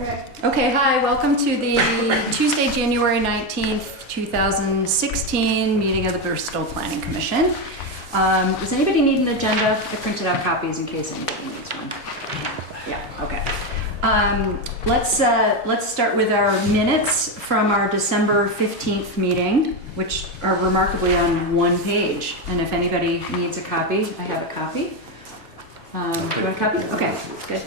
Okay, hi, welcome to the Tuesday, January 19th, 2016 meeting of the Bristol Planning Commission. Does anybody need an agenda? I printed out copies in case anybody needs one. Yeah, okay. Let's start with our minutes from our December 15th meeting, which are remarkably on one page. And if anybody needs a copy, I have a copy. Do you want a copy? Okay, good.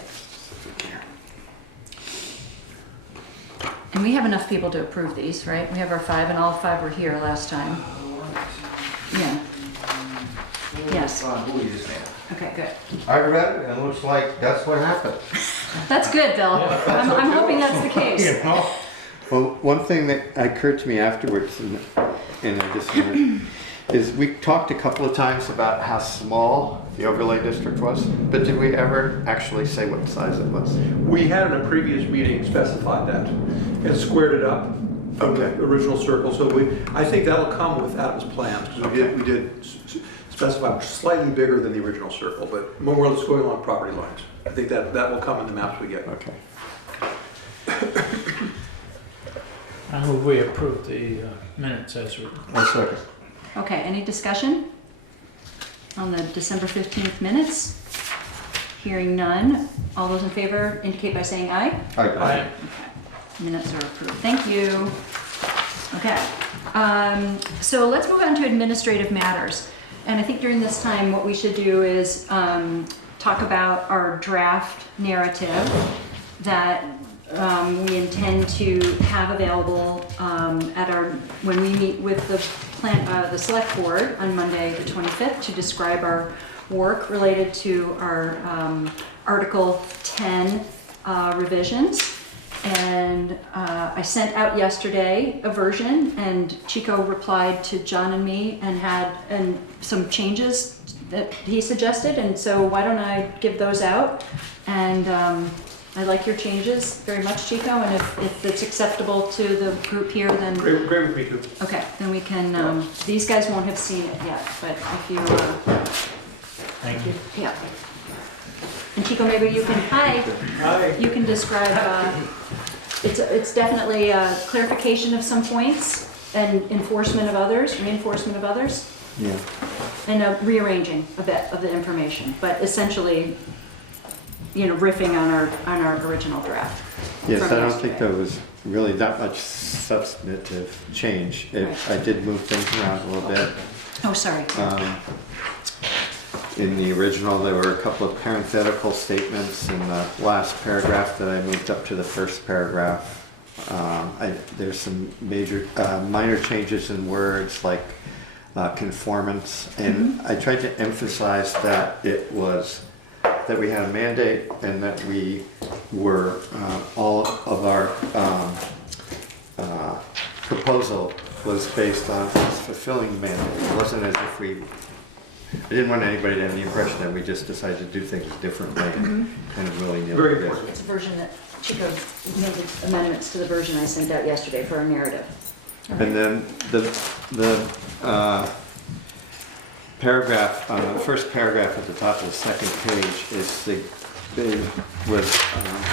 And we have enough people to approve these, right? We have our 5 and all 5 were here last time. Yeah. Yes. Okay, good. I read it and it looks like that's what happened. That's good, Bill. I'm hoping that's the case. You know? Well, one thing that occurred to me afterwards, and I just wanted, is we talked a couple of times about how small the overlay district was, but did we ever actually say what size it was? We had in a previous meeting specified that and squared it up from the original circle. So I think that'll come with Adam's plans because we did specify slightly bigger than the original circle, but more or less going along property lines. I think that will come in the maps we get. Okay. I move we approve the minutes as written. One second. Okay, any discussion on the December 15th minutes? Hearing none. All those in favor indicate by saying aye. Aye. Minutes are approved. Thank you. Okay. So let's move on to administrative matters. And I think during this time, what we should do is talk about our draft narrative that we intend to have available when we meet with the select board on Monday the 25th to describe our work related to our Article 10 revisions. And I sent out yesterday a version, and Chico replied to John and me and had some changes that he suggested, and so why don't I give those out? And I like your changes very much, Chico, and if it's acceptable to the group here, then... Great with me too. Okay, then we can, these guys won't have seen it yet, but if you... Thank you. Yeah. And Chico, maybe you can, Hi. you can describe, it's definitely a clarification of some points and enforcement of others, reinforcement of others, Yeah. and rearranging a bit of the information, but essentially, you know, riffing on our original draft. Yes, from I don't yesterday. think there was really that much substantive change. Right. I did move things around a little bit. Oh, sorry. In the original, there were a couple of parenthetical statements in the last paragraph that I moved up to the first paragraph. There's some minor changes in words like conformance, and I tried to emphasize that that we had a mandate and that we were all of our proposal was based on us fulfilling the mandate. It wasn't as if I didn't want anybody to have the impression that we just decided to do things differently and kind of willy-nilly. Very important. It's a version that Chico made the amendments to the version I sent out yesterday for our narrative. And then the paragraph, the first paragraph at the top of the second page was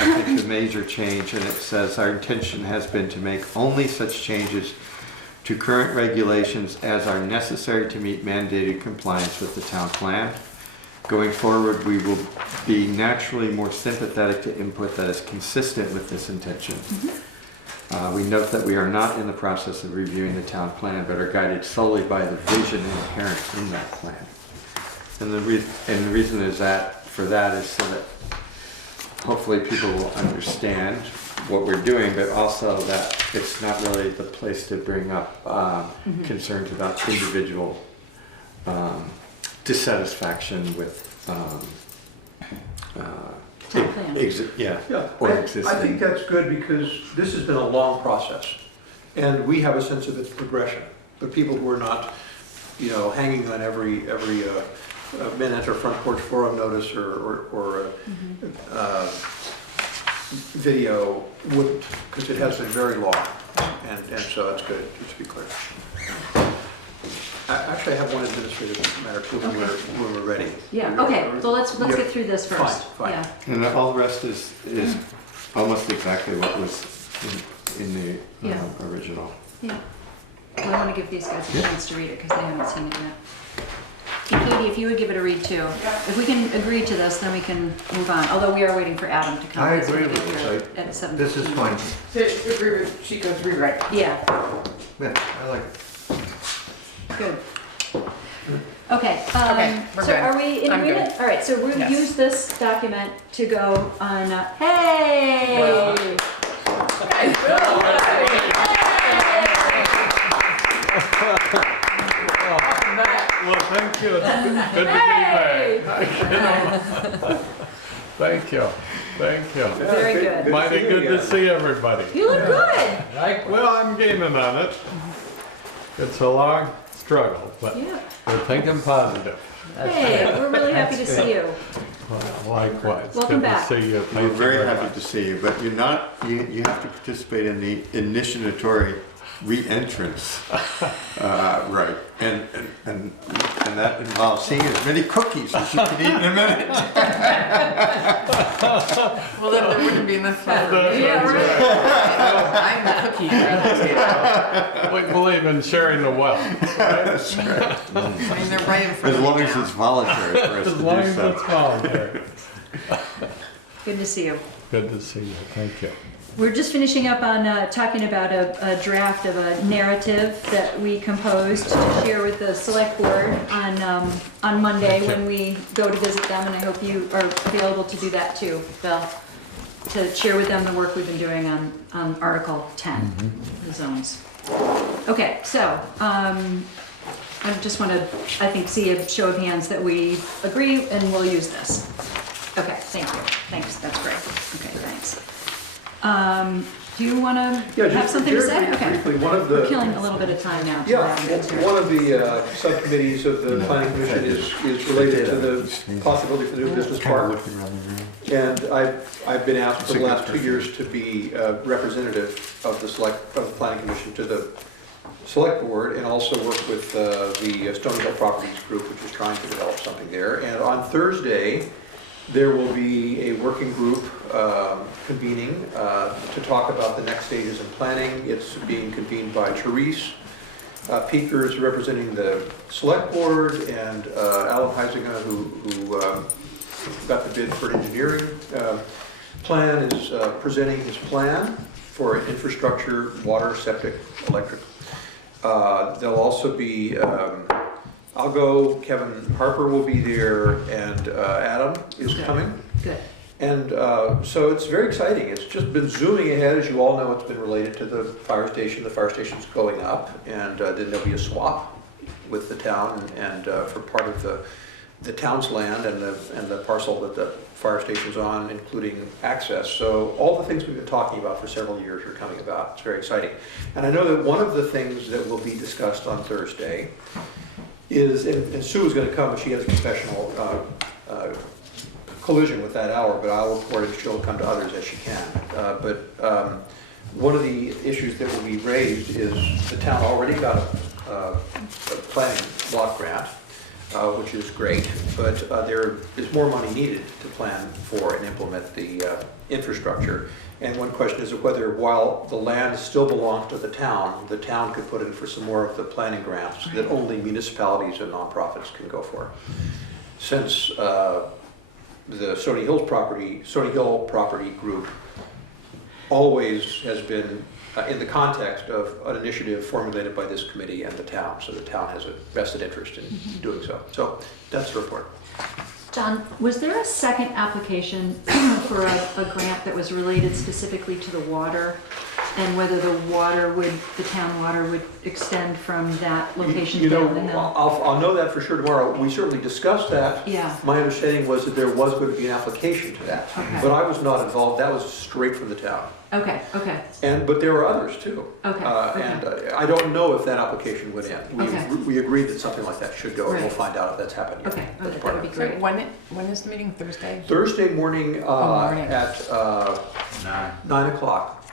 I think the major change, and it says our intention has been to make only such changes to current regulations as are necessary to meet mandated compliance with the town plan. Going forward, we will be naturally more sympathetic to input that is consistent with this intention. We note that we are not in the process of reviewing the town plan, but are guided solely by the vision inherent in that plan. And the reason is for that is so that hopefully people will understand what we're doing, but also that it's not really the place to bring up concerns about individual dissatisfaction with existing. I think that's good because this has been a long process, and we have a sense of its progression. But people who are not, you know, hanging on every minute or front porch forum notice or video wouldn't, because it has been very long, and so it's good, just to be clear. Actually, I have one administrative matter too when we're ready. Yeah, okay, so let's get through this first. Fine. Yeah. And all the rest is almost exactly what was in the Yeah. original. Yeah. Well, I want to give these guys a chance to read it because they haven't seen it yet. And Katie, if you would give it a read too. If we can agree to this, then we can move on. Although we are waiting for Adam to come. I He's agree gonna with get this. here At 7:15. This is fine. She goes rewrite. Yeah, Yeah, I like it. good. Okay, Okay, we're so good. are we in I'm good. agreement? All right, so we'll Yes. use this document to go on, hey! Well, thank you. Good to Hey! be back. Thank you. Thank you. Very good. Mighty good to see everybody. You look good. Well, I'm gaining on it. It's a long struggle, but Yeah. we're thinking positive. Hey, we're really happy to see you. Likewise. Welcome Good to back. see you. Thank We're you very happy much. to see you, but you're not, you have to participate in the initiatory re-entrance, right? And that involves seeing as many cookies as you can eat in a minute. Well, then there wouldn't be enough fun. Yeah, right. I'm the cookie around the table. We believe in sharing the wealth. I mean, they're right in front As of long me as now. it's voluntary for us to As long do as so. it's voluntary. Good to see you. Good to see you. Thank you. We're just finishing up on talking about a draft of a narrative that we composed to share with the select board on Monday when we go to visit them, and I hope you are available to do that too, Bill, to share with them the work we've been doing on Article 10, the zones. Okay, so I just want to, I think, see a show of hands that we agree and we'll use this. Okay, thank you. Thanks, that's great. Okay, thanks. Do you want to Yeah, have just something to very say? Okay. briefly, one of We're the, killing a little bit of time now. till yeah, Adam gets here. one of the subcommittees of the planning commission is related to the possibility for the new business park. And I've been asked for the last 2 years to be representative of the planning commission to the select board, and also work with the Stony Hill Properties Group, which is trying to develop something there. And on Thursday, there will be a working group convening to talk about the next stages in planning. It's being convened by Therese Peekers, representing the select board, and Alan Heisinger, who got the bid for an engineering plan, is presenting his plan for infrastructure, water, septic, electric. There'll also be I'll go, Kevin Harper will be there, and Adam is coming. Good. And so it's very exciting. It's just been zooming ahead. As you all know, it's been related to the fire station. The fire station's going up, and then there'll be a swap with the town and for part of the town's land and the parcel that the fire station's on, including access. So all the things we've been talking about for several years are coming about. It's very exciting. And I know that one of the things that will be discussed on Thursday is, and Sue is going to come, but she has a professional collision with that hour, but I'll report it, she'll come to others as she can. But one of the issues that will be raised is the town already got a planning block grant, which is great, but there is more money needed to plan for and implement the infrastructure. And one question is whether, while the land still belongs to the town could put in for some more of the planning grants that only municipalities and nonprofits can go for. Since the Stony Hill Property Group always has been in the context of an initiative formulated by this committee and the town, so the town has a vested interest in doing so. So that's the report. John, was there a second application for a grant that was related specifically to the water? And whether the town water would extend from that location You know, down the hill? I'll know that for sure tomorrow. We certainly discussed that. Yeah. My understanding was that there was going to be an application to that, Okay. but I was not involved. That was straight from the town. Okay, But there were others too. Okay, And I don't know if that application went in. Okay. We agreed that something like that should go, and we'll Right. find out if that's happened yet. okay, That's that part would of be it. great. When is the meeting? Thursday? Thursday morning morning. at 9 o'clock,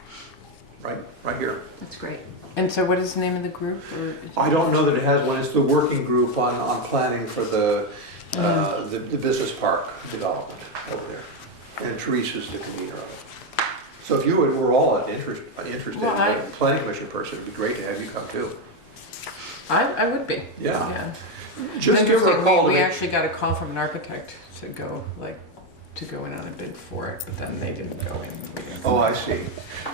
right here. That's great. And so what is the name of the group? Or I don't know that it has one. It's the working group on planning for the business park development over there. And Therese is the convener of it. So if you were all interested, Well, I- in a planning commission person, it'd be great to have you come too. I would be. Yeah. It's Just give her a interesting, call. we actually got a call from an architect to go in on a bid for it, but then they didn't go in. We didn't- Oh, I see.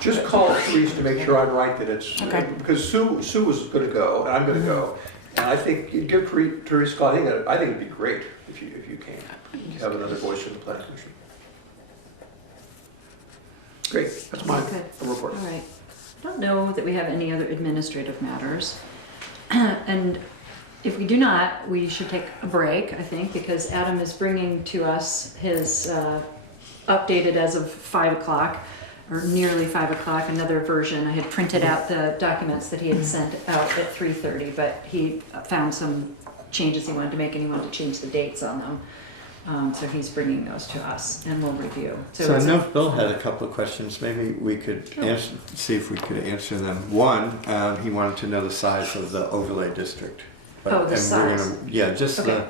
Just call Therese to make sure I'm right that it's, Okay. because Sue was gonna go, and I'm gonna go. And I think you'd give Therese a call, I think it'd be great if you came, to have another voice in the planning commission. Great, that's my Good. report. All right. I don't know that we have any other administrative matters. And if we do not, we should take a break, I think, because Adam is bringing to us his updated as of 5 o'clock, or nearly 5 o'clock, another version. I had printed out the documents that he had sent out at 3:30, but he found some changes he wanted to make, and he wanted to change the dates on them. So he's bringing those to us, and we'll review. So I it's know Bill had a couple of questions, maybe we could answer, see if we could answer them. One, he wanted to know the size of the overlay district. Oh, the And we're size. gonna- Yeah, just Okay.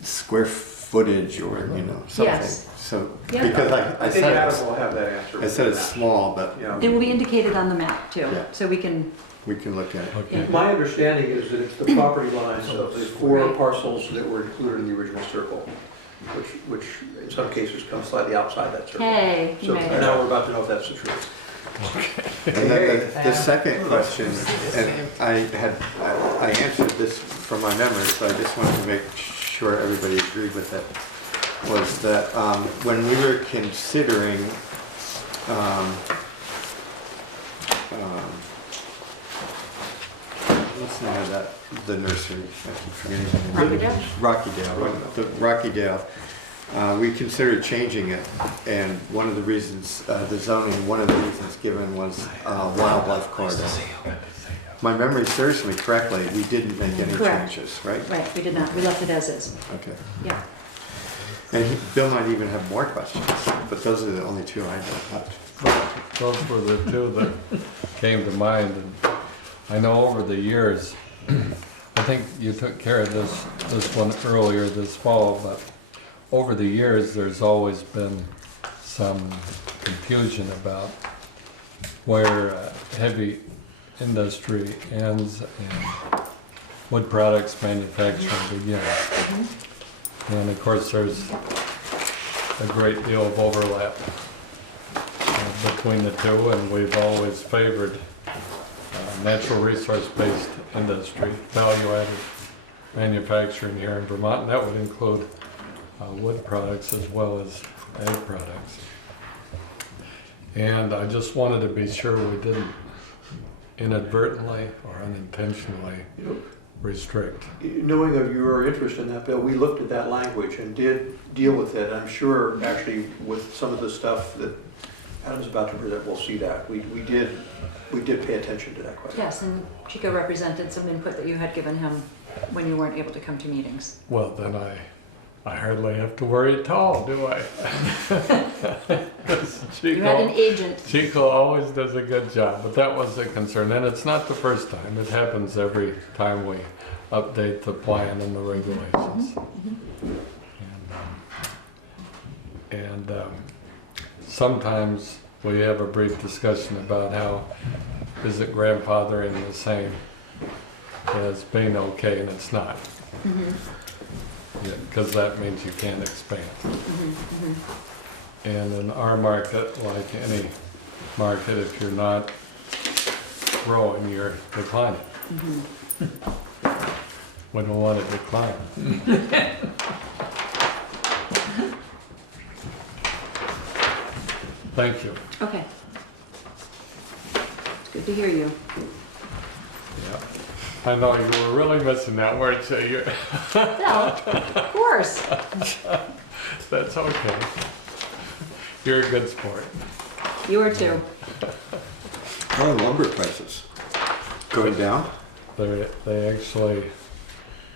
the square footage or, something. Yes. So, Yeah. because I I think said, Adam will have that answer. I said it's small, but Yeah. It will be indicated on the map too, Yeah. so we can, we can look at it. Okay. My understanding is that it's the property lines of the 4 Right. parcels that were included in the original circle, which in some cases come slightly outside that circle. hey, you So made it. now we're about to know if that's the truth. And then the second question, and I answered this from my memory, so I just wanted to make sure everybody agreed with it, was that when we were considering what's the name of that, the nursery, I keep forgetting the name. Rockydale? Rockydale, we considered changing it, and one of the reasons, the zoning, one of the reasons given was wildlife corridor. My memory serves me correctly, we didn't make any Correct. changes, right? Right, we did not, we left it as is, Okay. yeah. And Bill might even have more questions, but those are the only two I have. Those were the two that came to mind. And I know over the years, I think you took care of this one earlier this fall, but over the years, there's always been some confusion about where heavy industry ends and wood products manufacturing begins. And of course, there's a great deal of overlap between the two, and we've always favored natural resource-based industry, value-added manufacturing here in Vermont, and that would include wood products as well as ag products. And I just wanted to be sure we didn't inadvertently or unintentionally restrict. Knowing of your interest in that, Bill, we looked at that language and did deal with it. I'm sure actually with some of the stuff that Adam's about to present, we'll see that. We did pay attention to that question. Yes, and Chico represented some input that you had given him when you weren't able to come to meetings. Well, then I hardly have to worry at all, do I? You had an agent. Chico always does a good job, but that was a concern, and it's not the first time. It happens every time we update the plan and the regulations. And sometimes we have a brief discussion about how is it grandfathering the same as being okay, and it's not. Because that means you can't expand. And in our market, like any market, if you're not growing, you're declining. We don't want to decline. Thank you. Okay. It's good to hear you. Yeah. I know you were really missing that word, so you're, No, of course. that's okay. You're a good sport. You are too. How are lumber prices? Going down? They actually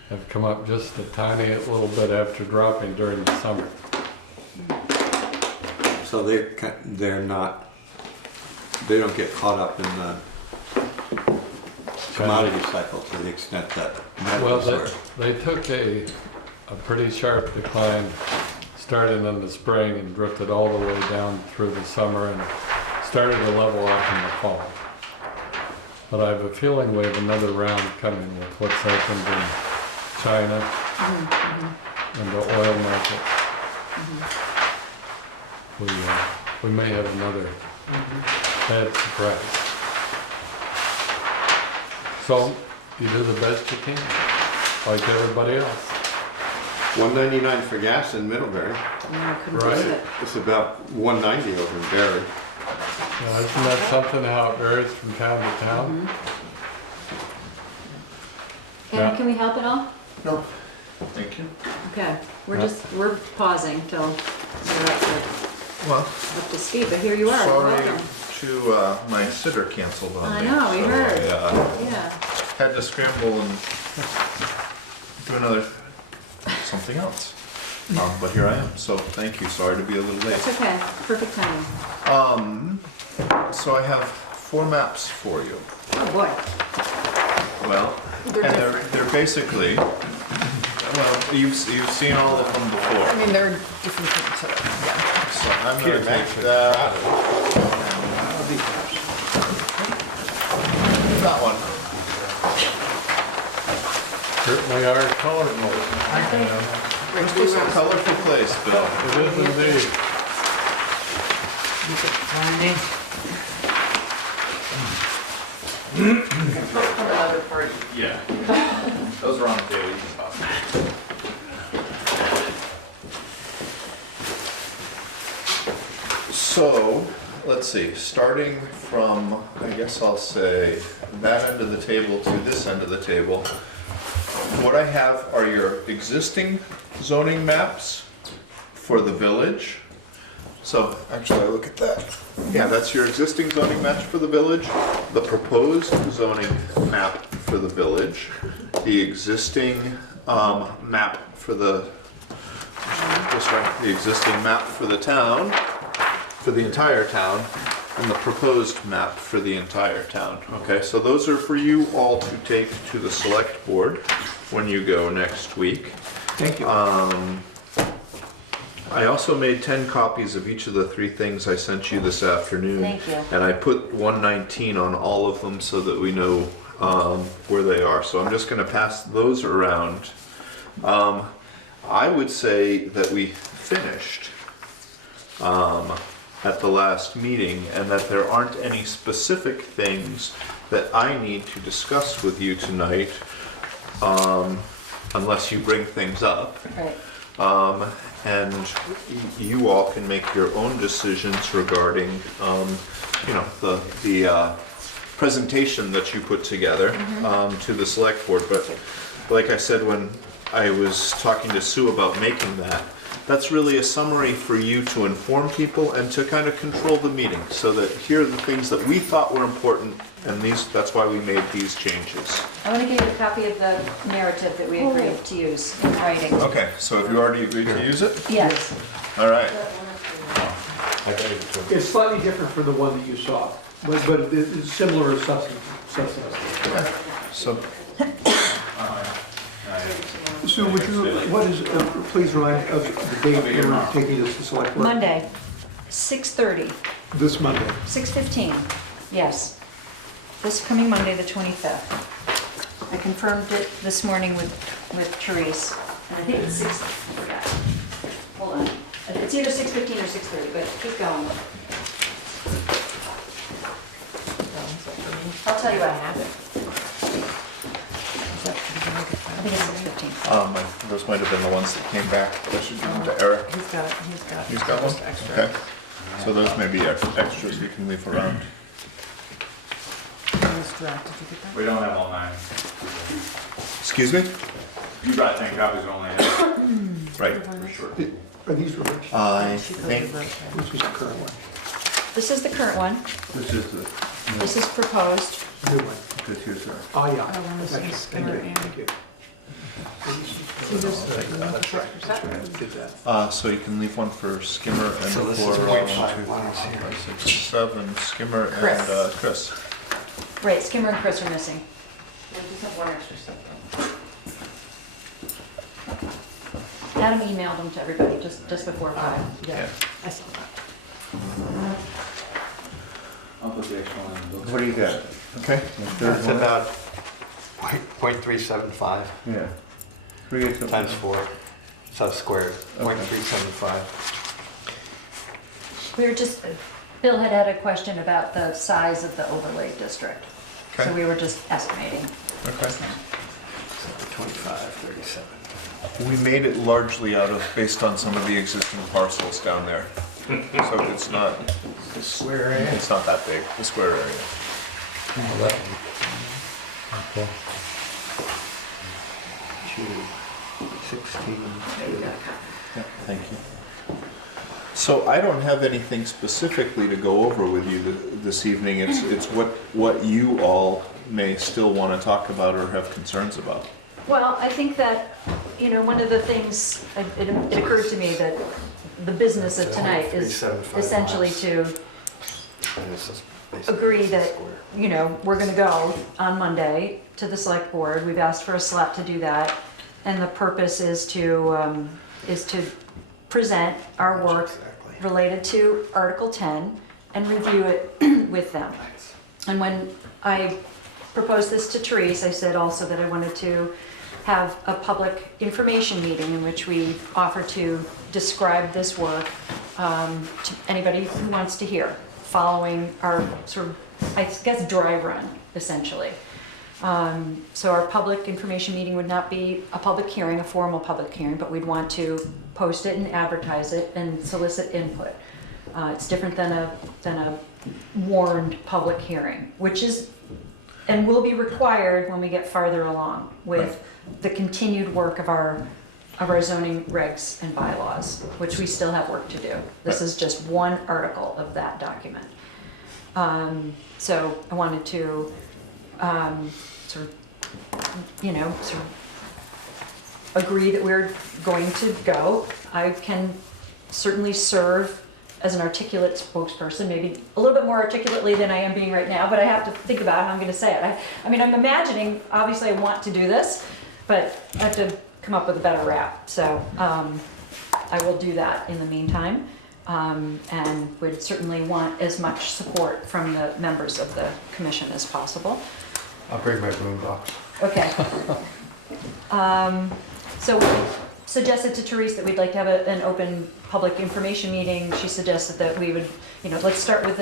have come up just a tiny little bit after dropping during the summer. So they're not, they don't get caught up in the commodity cycle to the extent that Well, metals are. they took a pretty sharp decline starting in the spring and drifted all the way down through the summer and started to level off in the fall. But I have a feeling we have another round coming with what's happened in China and the oil market. We may have another bad surprise. So you do the best you can, like everybody else. $1.99 for gas in Middlebury. No, I couldn't Right. believe it. It's about $1.90 over in Barry. Now, isn't that something how it varies from town to town? Ken, Yeah. can we help at all? No, thank you. Okay, we're pausing till you're Well, up to speed, but here you are, sorry welcome. to, my sitter canceled on I me. know, we so heard. I, Yeah, had to scramble and do another, something else. But here I am, so thank you, sorry to be a little it's late. okay, perfect timing. So I have 4 maps for you. Oh, boy. Well, They're and different. they're basically, well, you've seen all of them I before. mean, they're different from each other, yeah. So I'm Here, gonna Max, take that. That one. Certainly are colorful. This is a colorful place, Bill. It is indeed. From another party. Yeah. Those are on the table. You can toss them. So, let's see, starting from, I guess I'll say, that end of the table to this end of the table, what I have are your existing zoning maps for the village. So, actually, I look at that. Yeah, that's your existing zoning maps for the village, the proposed zoning map for the village, the existing map for the, this one, the existing map for the town, for the entire town, and the proposed map for the entire town. Okay, so those are for you all to take to the select board when you go next week. Thank you. I also made 10 copies of each of the 3 things I sent you this afternoon. Thank you. And I put 119 on all of them so that we know where they are. So I'm just gonna pass those around. I would say that we finished at the last meeting, and that there aren't any specific things that I need to discuss with you tonight, unless you bring things up. Right. And you all can make your own decisions regarding, you know, the presentation that you put together to the select board. But like I said, when I was talking to Sue about making that, that's really a summary for you to inform people and to kind of control the meeting, so that here are the things that we thought were important, and that's why we made these changes. I want to give you a copy of the narrative that we agreed to use in writing. Okay, so have you already agreed to use it? Yes. All right. It's slightly different from the one that you saw, but it's similar substance. So, So would you, what is, please remind us of the date you're taking this to select board? Monday, 6:30, This Monday. 6:15, yes. This coming Monday, the 25th. I confirmed it this morning with Therese, and I think it's 6, I forgot. Hold on. It's either 6:15 or 6:30, but keep going. I'll tell you what happened. I think it's 6:15. those might have been the ones that came back. I should give them to Eric. He's got it, he's got. He's got one? just extra. Okay. So those may be extras we can leave around. This draft, did you get that? We don't have all 9. Excuse me? You brought 10 copies, we only have Right. for sure. Are these reversed? I She goes think, reverse. This was the current one. This is the current one. this is the, This is proposed. New one. this here's the. Oh, yeah. Oh, one is Gotcha. in Thank you, Skinner and- thank you. That's right. Did that. So you can leave one for Skimmer and So this for, is 0.5 1, 2, miles here. 5, 6, 7, Skimmer and Chris. Chris. Right, Skimmer and Chris are missing. I just have one extra step though. Adam emailed them to everybody just before 5. Yeah, I saw that. I'll put the extra line in the book. What do you got? Okay. It's about 0.375 Yeah. times 4, so squared, 0.375. We were just, Bill had a question about the size of the overlay district. So Okay. we were just estimating. Okay. So 25, 37. We made it largely based on some of the existing parcels down there. So it's not, The square area. it's not that big, the square area. Well, that one. Okay. 16. Yeah, thank you. So I don't have anything specifically to go over with you this evening. It's what you all may still want to talk about or have concerns about. Well, I think that, one of the things, it occurred to me that the business of tonight is 0.375 essentially to And it's just basically agree that, square. we're gonna go on Monday to the select board. We've asked for a slot to do that. And the purpose is to present our work Exactly. related to Article 10 and review it with them. And when I proposed this to Therese, I said also that I wanted to have a public information meeting in which we offer to describe this work to anybody who wants to hear, following our sort of, I guess, dry run, essentially. So our public information meeting would not be a public hearing, a formal public hearing, but we'd want to post it and advertise it and solicit input. It's different than a warned public hearing, which is, and will be required when we get farther along with the continued work of our zoning regs and bylaws, which we still have work to do. This is just one article of that document. So I wanted to sort of agree that we're going to go. I can certainly serve as an articulate spokesperson, maybe a little bit more articulately than I am being right now, but I have to think about how I'm going to say it. I mean, I'm imagining, obviously I want to do this, but I have to come up with a better rap. So I will do that in the meantime, and would certainly want as much support from the members of the commission as possible. I'll bring my boom box. Okay. So we suggested to Therese that we'd like to have an open public information meeting. She suggested that we would, let's start with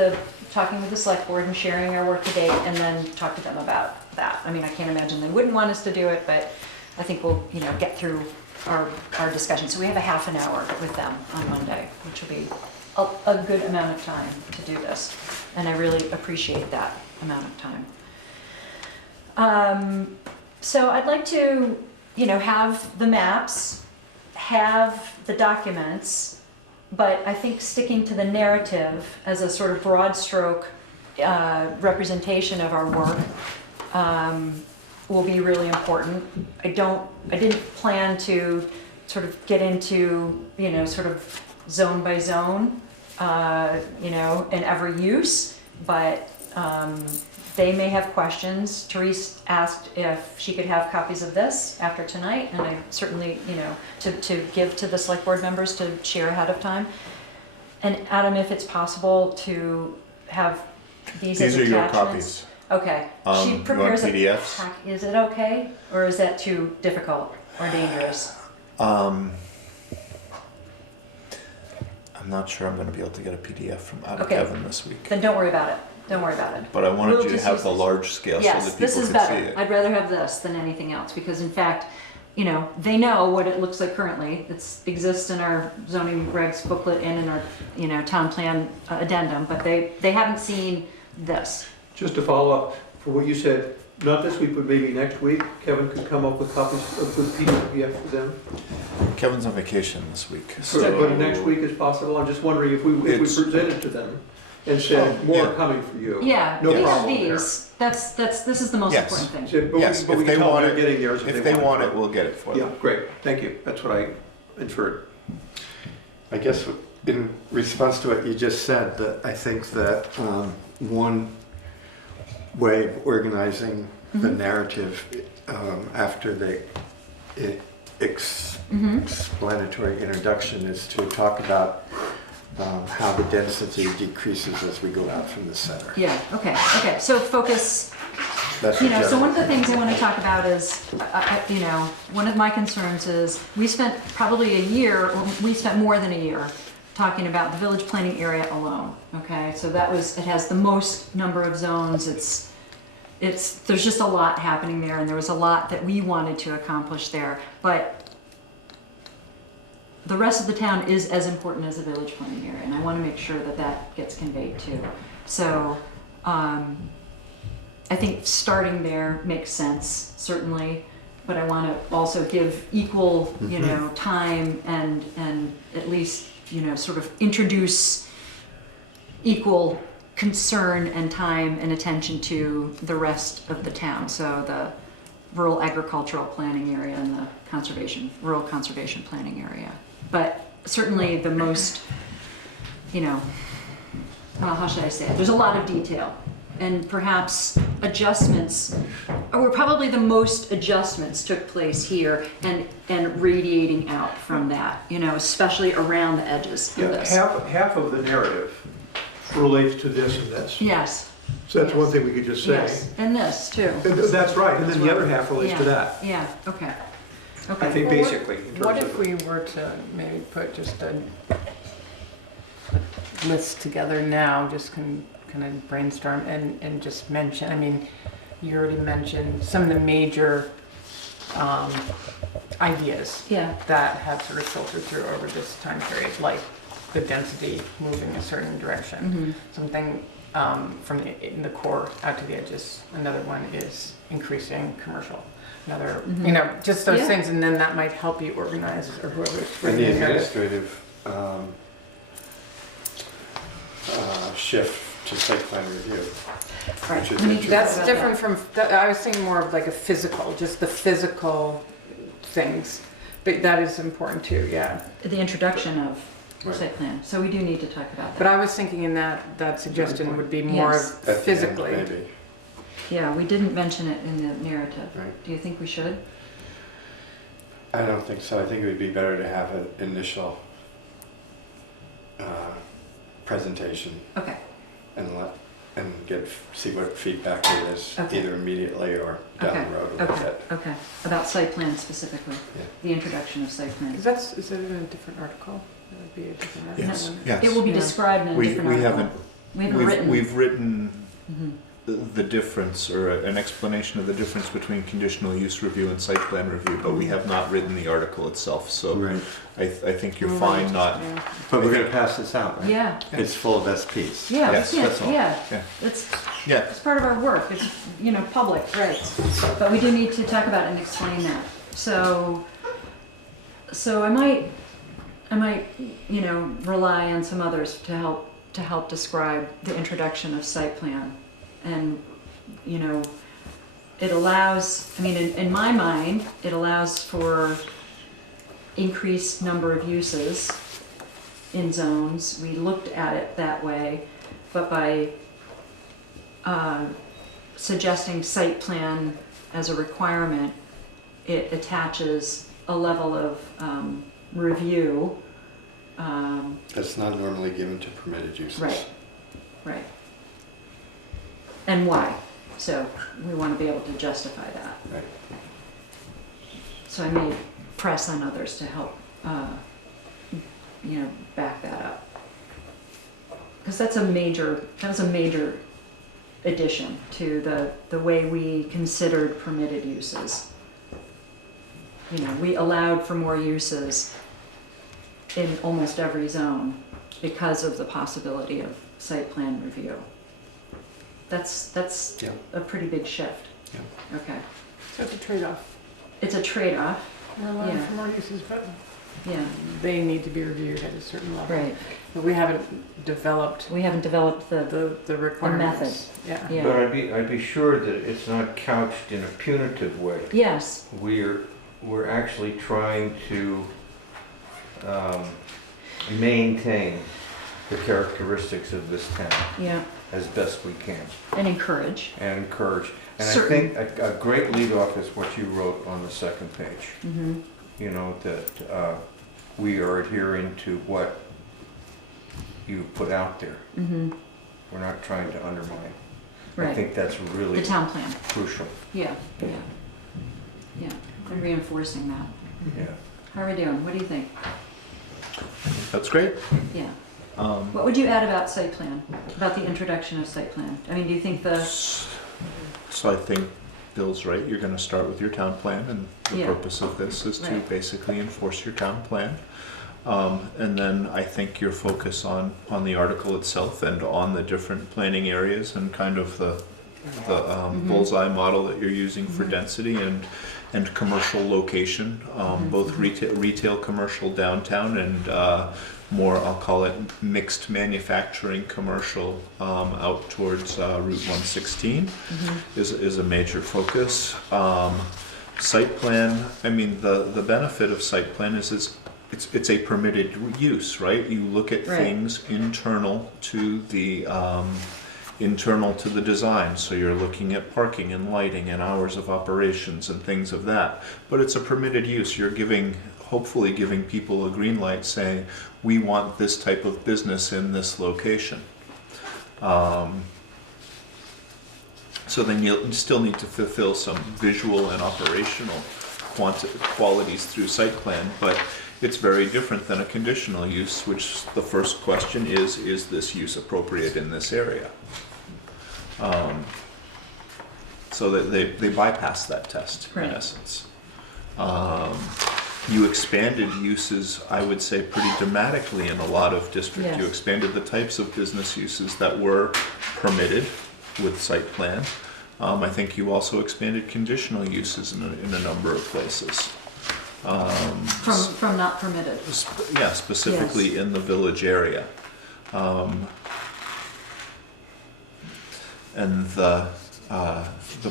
talking with the select board and sharing our work to date, and then talk to them about that. I mean, I can't imagine they wouldn't want us to do it, but I think we'll, get through our discussion. So we have a half an hour with them on Monday, which will be a good amount of time to do this. And I really appreciate that amount of time. So I'd like to, have the maps, have the documents, but I think sticking to the narrative as a sort of broad stroke representation of our work will be really important. I didn't plan to sort of get into, sort of zone by zone, in every use, but they may have questions. Therese asked if she could have copies of this after tonight, and I certainly, to give to the select board members to share ahead of time. And Adam, if it's possible to have these as These are your attachments. copies. Okay. She You want prepares PDFs? Is it okay, or is that too difficult or dangerous? I'm not sure I'm going to be able to get a PDF out of Okay. Kevin this week. Then don't worry about it. Don't worry about it. But I wanted We'll you to just have use the this. large scale so Yes, that this people is could see better. it. I'd rather have this than anything else, because in fact, they know what it looks like currently. It exists in our zoning regs booklet and in our, town plan addendum, but they haven't seen this. Just to follow up, for what you said, not this week, but maybe next week, Kevin could come up with copies of the PDF for them. Kevin's on vacation this week. So, but next week is possible, I'm just wondering if we It's- presented to them and said, more yeah. coming for you. Yeah, No we have problem there. these. This is the most Yes. important thing. So, but Yes, we, but if we they can tell want them it- they're getting theirs If they want it, we'll get it for Yeah, them. great, thank you, that's what I inferred. I guess in response to what you just said, that I think that one way of organizing the narrative after the explanatory introduction is to talk about how the density decreases as we go out from the center. Yeah, okay, so focus, That's you the know, so one of the general things I want to talk about is, you know, one of my concerns is, we spent probably a year, or we spent more than a year, talking about the village planning area alone, okay? So that was, it has the most number of zones, there's just a lot happening there, and there was a lot that we wanted to accomplish there, but the rest of the town is as important as the village planning area, and I want to make sure that that gets conveyed too. So, I think starting there makes sense, certainly, but I want to also give equal, you know, time and at least, you know, sort of introduce equal concern and time and attention to the rest of the town. So the rural agricultural planning area and the rural conservation planning area. But certainly the most, you know, well, how should I say it? There's a lot of detail, and perhaps adjustments, or probably the most adjustments took place here and radiating out from that, you know, especially around the edges of Yeah, this. half of the narrative relates to this and this. Yes. So that's one Yes. thing we could just say. Yes, and this too. That's right, and then the other half relates to that. Yeah, okay. I Okay. think basically, in What terms if of, we were to maybe put just a list together now, just kind of brainstorm and just mention, I mean, you already mentioned some of the major ideas Yeah, that have sort of filtered through over this time period, like the density moving a certain direction. Something from in the core out to the edges. Another one is increasing commercial. Another, you know, just those Yeah. things, and then that might help you organize or whoever's And the reading it. administrative shift to site plan review. all right. Which is we need to That's talk about different from, I was thinking more of like a physical, just the physical things. But that is important too, yeah. that. The introduction of Right. site plan, so we do need to talk about But that. I was thinking in that suggestion would be more Yes. At the end, physically. Maybe, Yeah, we didn't mention it in the narrative. right? Do you think we should? I don't think so. I think it would be better to have an initial presentation Okay, and see what feedback there is, Okay. either immediately or down Okay. the road a little okay, bit. okay. About site plan specifically, Yeah. the introduction of site plan. Is it in a different article? That would be a different article. Yes, wouldn't it? yes. It will be Yeah. described in a different We article. haven't, We haven't written. we've written Mhm. the difference, or an explanation of the difference between conditional use review and site plan review, but we have not written the article itself, so Right. I think you're Oh, fine right. not, Yeah. But we're gonna pass this out, right? Yeah, It's full of SPs. yeah, Yes, yeah, that's all. yeah. Yeah. It's yeah, part of our work. It's, you know, public, right? But we do need to talk about it and explain that. So I might, you know, rely on some others to help describe the introduction of site plan. And, you know, it allows, I mean, in my mind, it allows for increased number of uses in zones. We looked at it that way, but by suggesting site plan as a requirement, it attaches a level of review. That's not normally given to permitted uses. Right, right. And why? So we want to be able to justify that. Right. So I may press on others to help, you know, back that up. Because that was a major addition to the way we considered permitted uses. You know, we allowed for more uses in almost every zone because of the possibility of site plan review. That's Yeah. a pretty big shift. Yeah. Okay. So it's a trade-off. It's a trade-off, We're allowing Yeah. for more uses, but yeah, they need to be reviewed at a certain level. right. But we haven't developed We haven't developed the requirements. Yeah. But yeah. I'd be sure that it's not couched in a punitive way. Yes, We're actually trying to maintain the characteristics of this town yeah, as best we can and encourage. and encourage. And I Certain- think a great lead off is what you wrote on the second page. Mm-hmm. You know, that we are adhering to what you put out there. Mm-hmm. We're not trying to undermine. I Right. think that's really The town plan. crucial. Yeah, yeah. Yeah, and reinforcing that. Yeah. How are we doing? What do you think? That's great. Yeah. Um, What would you add about site plan? About the introduction of site plan? I mean, do you think the, So I think Bill's right. You're going to start with your town plan, and the Yeah. purpose of this is to Right. basically enforce your town plan. And then I think your focus on the article itself and on the different planning areas and kind of the bullseye model that you're using for density and commercial location, both retail commercial downtown and more, I'll call it mixed manufacturing commercial out towards Route 116 is a major focus. Site plan, I mean, the benefit of site plan is it's a permitted use, right? You look at Right. things internal to the design. So you're looking at parking and lighting and hours of operations and things of that. But it's a permitted use. You're hopefully giving people a green light saying, we want this type of business in this location. So then you'll still need to fulfill some visual and operational qualities through site plan, but it's very different than a conditional use, which the first question is this use appropriate in this area? So that they bypass that test, in Right. essence. You expanded uses, I would say, pretty dramatically in a lot of districts. You Yes. expanded the types of business uses that were permitted with site plan. I think you also expanded conditional uses in a number of places. from not permitted? Yeah, specifically in the village area. And the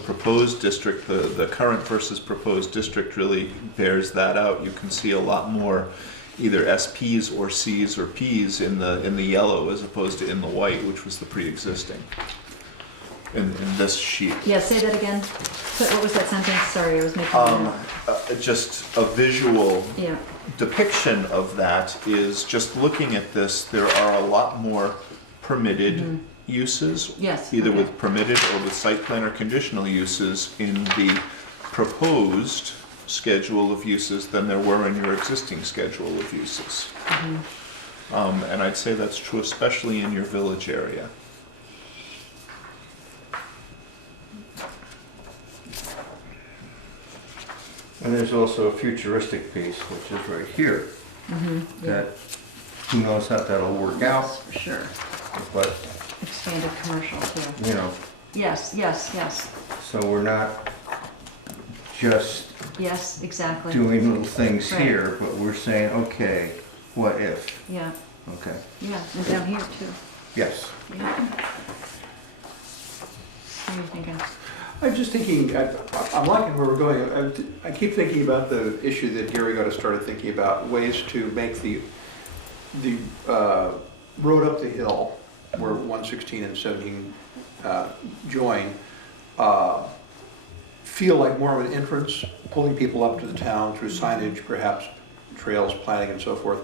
proposed district, the current versus proposed district really bears that out. You can see a lot more either SPs or Cs or Ps in the yellow as opposed to in the white, which was the pre-existing. In this sheet. Yeah, say that again. What was that sentence? Sorry, I was making Just a visual yeah. depiction of that is just looking at this, there are a lot more permitted uses. Yes, Either okay. with permitted or with site plan or conditional uses in the proposed schedule of uses than there were in your existing schedule of uses. And I'd say that's true especially in your village area. And there's also a futuristic piece, which is right here, that who knows how that'll work out, Yes, for sure. but, Expanded commercial too. you know, Yes, yes, yes. so we're not just Yes, exactly. doing little things Right. here, but we're saying, okay, what if? Yeah, Okay, yeah, and down here too. yes. Yeah. What are you thinking? I'm just thinking, I'm liking where we're going. I keep thinking about the issue that Gary got us started thinking about, ways to make the road up the hill where 116 and 17 join, feel like more of an entrance, pulling people up to the town through signage, perhaps trails, planning and so forth.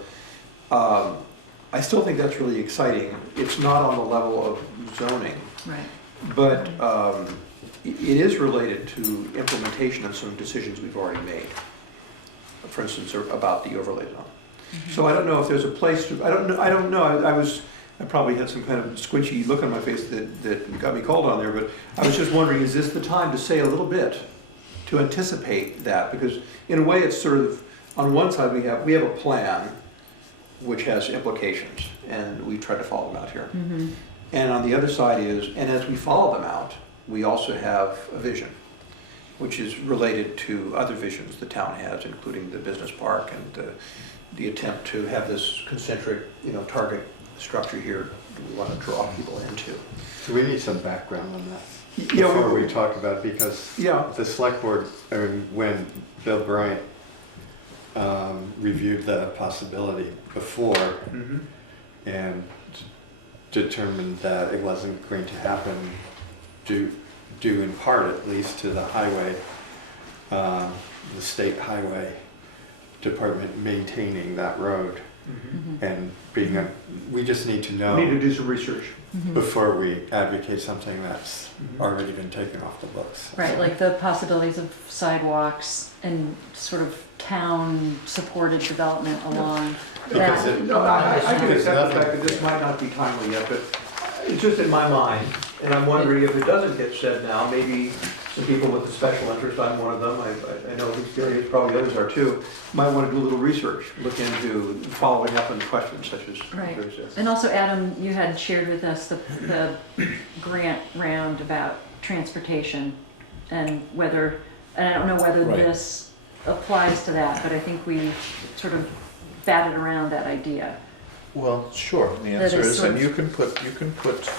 I still think that's really exciting. It's not on the level of zoning, Right. but it is related to implementation of some decisions we've already made. For instance, about the overlay zone. So I don't know if there's a place to, I don't know, I probably had some kind of squinchy look on my face that got me called on there, but I was just wondering, is this the time to say a little bit to anticipate that? Because in a way it's sort of, on one side we have a plan which has implications and we try to follow them out here. And on the other side is, and as we follow them out, we also have a vision, which is related to other visions the town has, including the business park and the attempt to have this concentric, target structure here that we want to draw people into. So we need some background on that Yeah, before we talk about it, because Yeah. the select board, when Bill Bryant reviewed the possibility before Mhm. and determined that it wasn't going to happen due in part at least to the highway, the state highway department maintaining that road. And being we just need to know We need to do some research. before we advocate something that's already been taken off the books. Right, like the possibilities of sidewalks and sort of town-supported development along Because that. No, I can There's accept the nothing- fact that this might not be timely yet, but it's just in my mind, and I'm wondering if it doesn't get said now, maybe some people with a special interest, I'm one of them, I know these areas, probably others are too, might want to do a little research, look into following up on questions such as Right. there's this. And also, Adam, you had shared with us the grant round about transportation and whether, and I don't know whether Right. this applies to that, but I think we sort of batted around that idea. Well, sure, the That answer is is, sort and of- you can put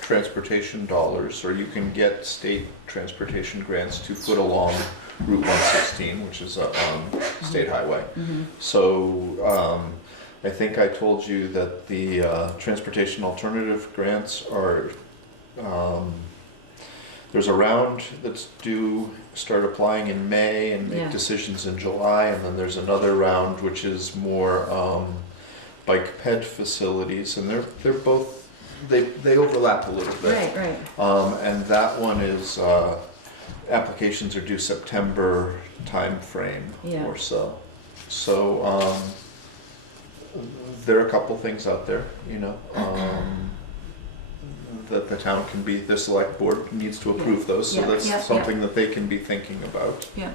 transportation dollars, or you can get state transportation grants to put along Route 116, which is a state highway. So I think I told you that the transportation alternative grants are, there's a round that's due, start applying in May and Yeah. make decisions in July, and then there's another round which is more bike ped facilities, and they're both, they overlap a little bit. Right. And that one is, applications are due September timeframe Yeah. or so. So, there are a couple things out there, you know, that the town can be, the select board needs to approve those, so Yeah, that's yeah, something that they can be thinking about. Yeah.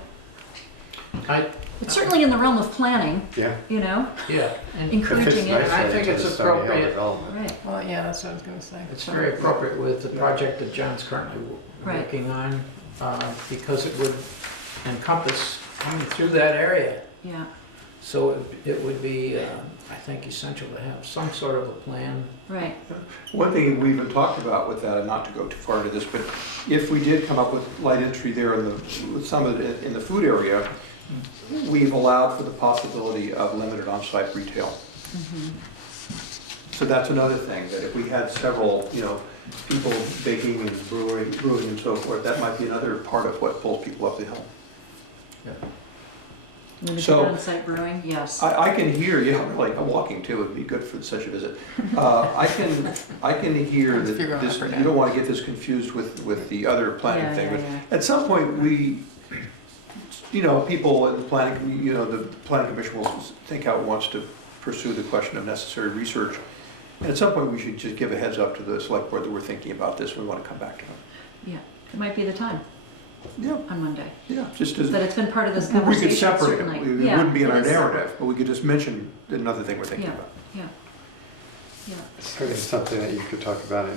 I, It's certainly in the realm of planning, Yeah. you know, yeah, and encouraging it. I think nicely it's into the Stony Hill appropriate. development. Right. Well, yeah, that's what I was gonna say. it's very appropriate with the project that John's currently Right. working on, because it would encompass coming through that area. Yeah. So it would be, I think, essential to have some sort of a plan. Right. One thing we even talked about with that, and not to go too far into this, but if we did come up with light entry there in the, with some of it in the food area, we've allowed for the possibility of limited on-site retail. So that's another thing, that if we had several, you know, people baking and brewing and so forth, that might be another part of what pulls people up the hill. Limited So- on-site brewing, yes. I can hear, yeah, like walking too would be good for such a visit. I can hear Let's that figure out this, for you now. don't want to get this confused with the other planning Yeah, thing. yeah, but yeah. At some point, we, you know, people in the planning, you know, the planning commission will think how it wants to pursue the question of necessary research. And at some point, we should just give a heads up to the select board that we're thinking about this, and we want to come back to them. Yeah, it might be the time Yeah, on Monday. yeah, just as, That it's been part of this we conversation, could separate certainly. it. It Yeah, wouldn't be in it our is separate. narrative, but we could just mention another thing we're thinking Yeah. about. Yeah. It's something that you could talk about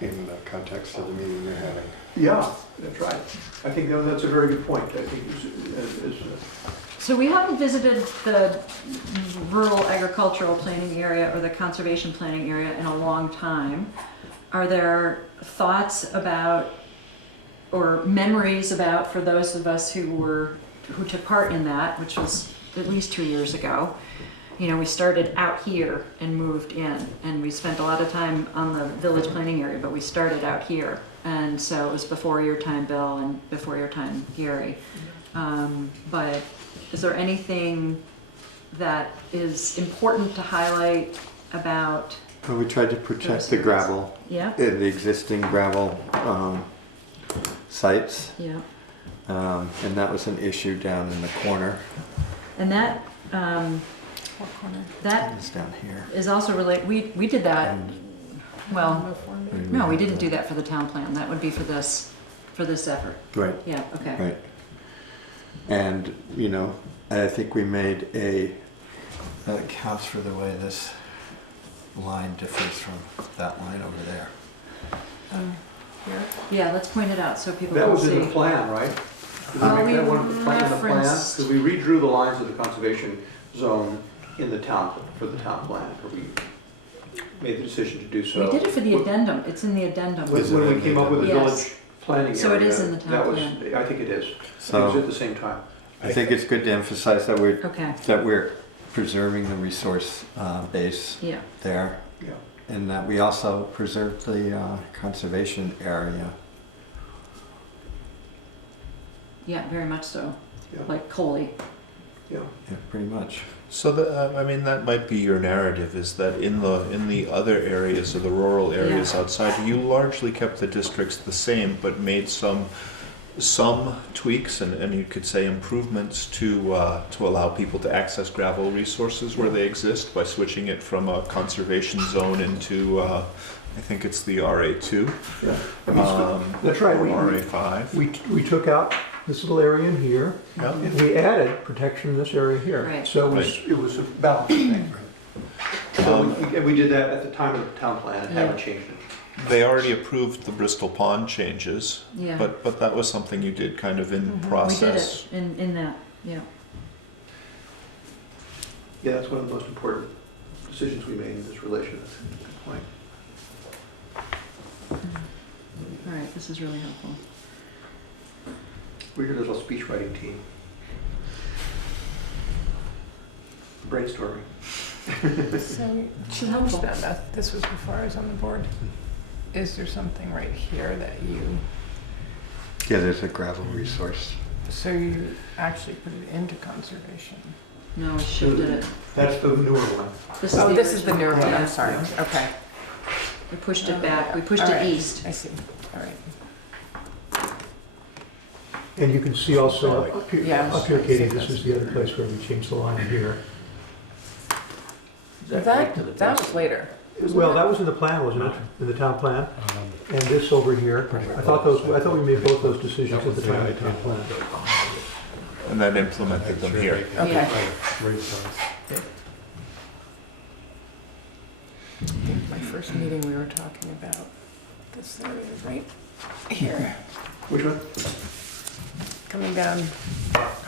in the context of the meeting you're having. Yeah, that's right. I think that's a very good point. I think So we haven't visited the rural agricultural planning area or the conservation planning area in a long time. Are there thoughts about, or memories about, for those of us who took part in that, which was at least 2 years ago? You know, we started out here and moved in, and we spent a lot of time on the village planning area, but we started out here. And so it was before your time, Bill, and before your time, Gary. But is there anything that is important to highlight about, Well, we tried to protect the gravel, yeah? the existing gravel sites, Yeah. and that was an issue down in the corner. And that, What corner? that It's down here. is also related, we did that, well, no, we didn't do that for the town plan. That would be for this effort. Right, Yeah, okay. right. And, you know, I think we made that accounts for the way this line differs from that line over there. Here? Yeah, let's point it out so people That can was in the see. plan, right? Did Well, we make that one of we the plan in the plan? referenced- Because we redrew the lines of the conservation zone in the town, for the town plan, or we made the decision to do so. We did it for the addendum. It's in the addendum. When we came up with the Yes. village planning area. So it is in the town that was- plan. I think it is. It So- was at the same time. I think it's good to emphasize that Okay, we're preserving the resource base yeah. there, Yeah. and that we also preserve the conservation area. Yeah, very much so. Yeah. Like Coley. Yeah. Yeah, pretty much. So I mean, that might be your narrative, is that in the other areas of the rural areas Yeah. outside, you largely kept the districts the same, but made some tweaks and you could say improvements to allow people to access gravel resources where they exist by switching it from a conservation zone into I think it's the RA2. Yeah. That's right. Or RA5. We took out this little area in here, Yeah. and we added protection in this area here. Right. So it was a balancing thing. So Um, we did that at the time of the town plan and haven't changed it. They already approved the Bristol Pond changes, Yeah. but that was something you did kind of in We did process. it in that, yeah. Yeah, that's one of the most important decisions we made in this relation. That's a good point. All right, this is really helpful. We're your little speech writing team. Brainstorming. So, She's helpful. this was before I was on the board. Is there something right here that you, Yeah, there's a gravel resource. so you actually put it into conservation? No, we shifted it. That's the newer one. This is Oh, the this is the original. newer one, Yeah. I'm sorry, okay. We pushed it back, we pushed All it right. east. I see, all right. And you can see also Yeah. up here, Katie, this is the other place where we changed the line here. That was later. Well, that was in the plan, wasn't it? In the town plan? And this over here, I thought we made both those decisions at the time of the town plan. And then implemented them here. Okay. Right. I think my first meeting, we were talking about this area right here, Which one? coming down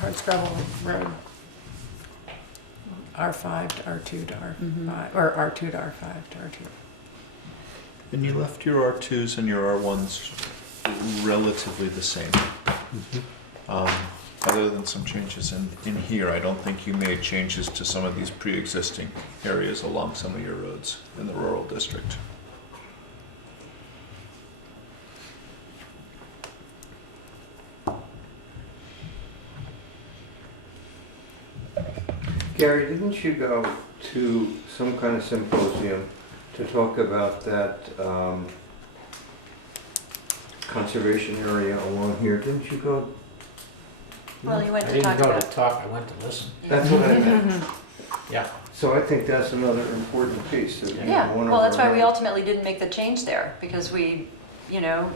Hardscrabble Road. R5 to R2 to R5, or R2 to R5 to R2. And you left your R2s and your R1s relatively the same. Other than some changes in here, I don't think you made changes to some of these pre-existing areas along some of your roads in the rural district. Gary, didn't you go to some kind of symposium to talk about that conservation area along here? Didn't you go? Well, you went I to didn't talk go to about. talk, I went to listen. That's what I meant. Yeah. So I think that's another important piece. That, you know, Yeah, one well, of that's why our- we ultimately didn't make the change there, because we,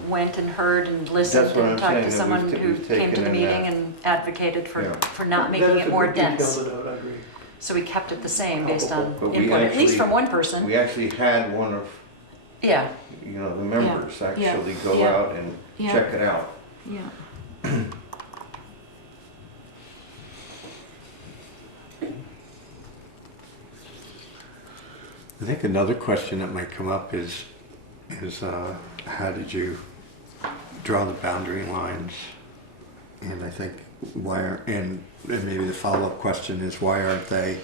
went and heard and listened That's what and I'm talked to saying, that someone we've who taken came to the in meeting that. and advocated for, Yeah. for not making That is it a more good detail dense. to note, I agree. So we kept it the same based on But we input, at least actually- from one person. We actually had one of, Yeah, you know, the members actually go yeah, out and yeah. check it out. yeah. I think another question that might come up is how did you draw the boundary lines? And I think and maybe the follow-up question is why aren't they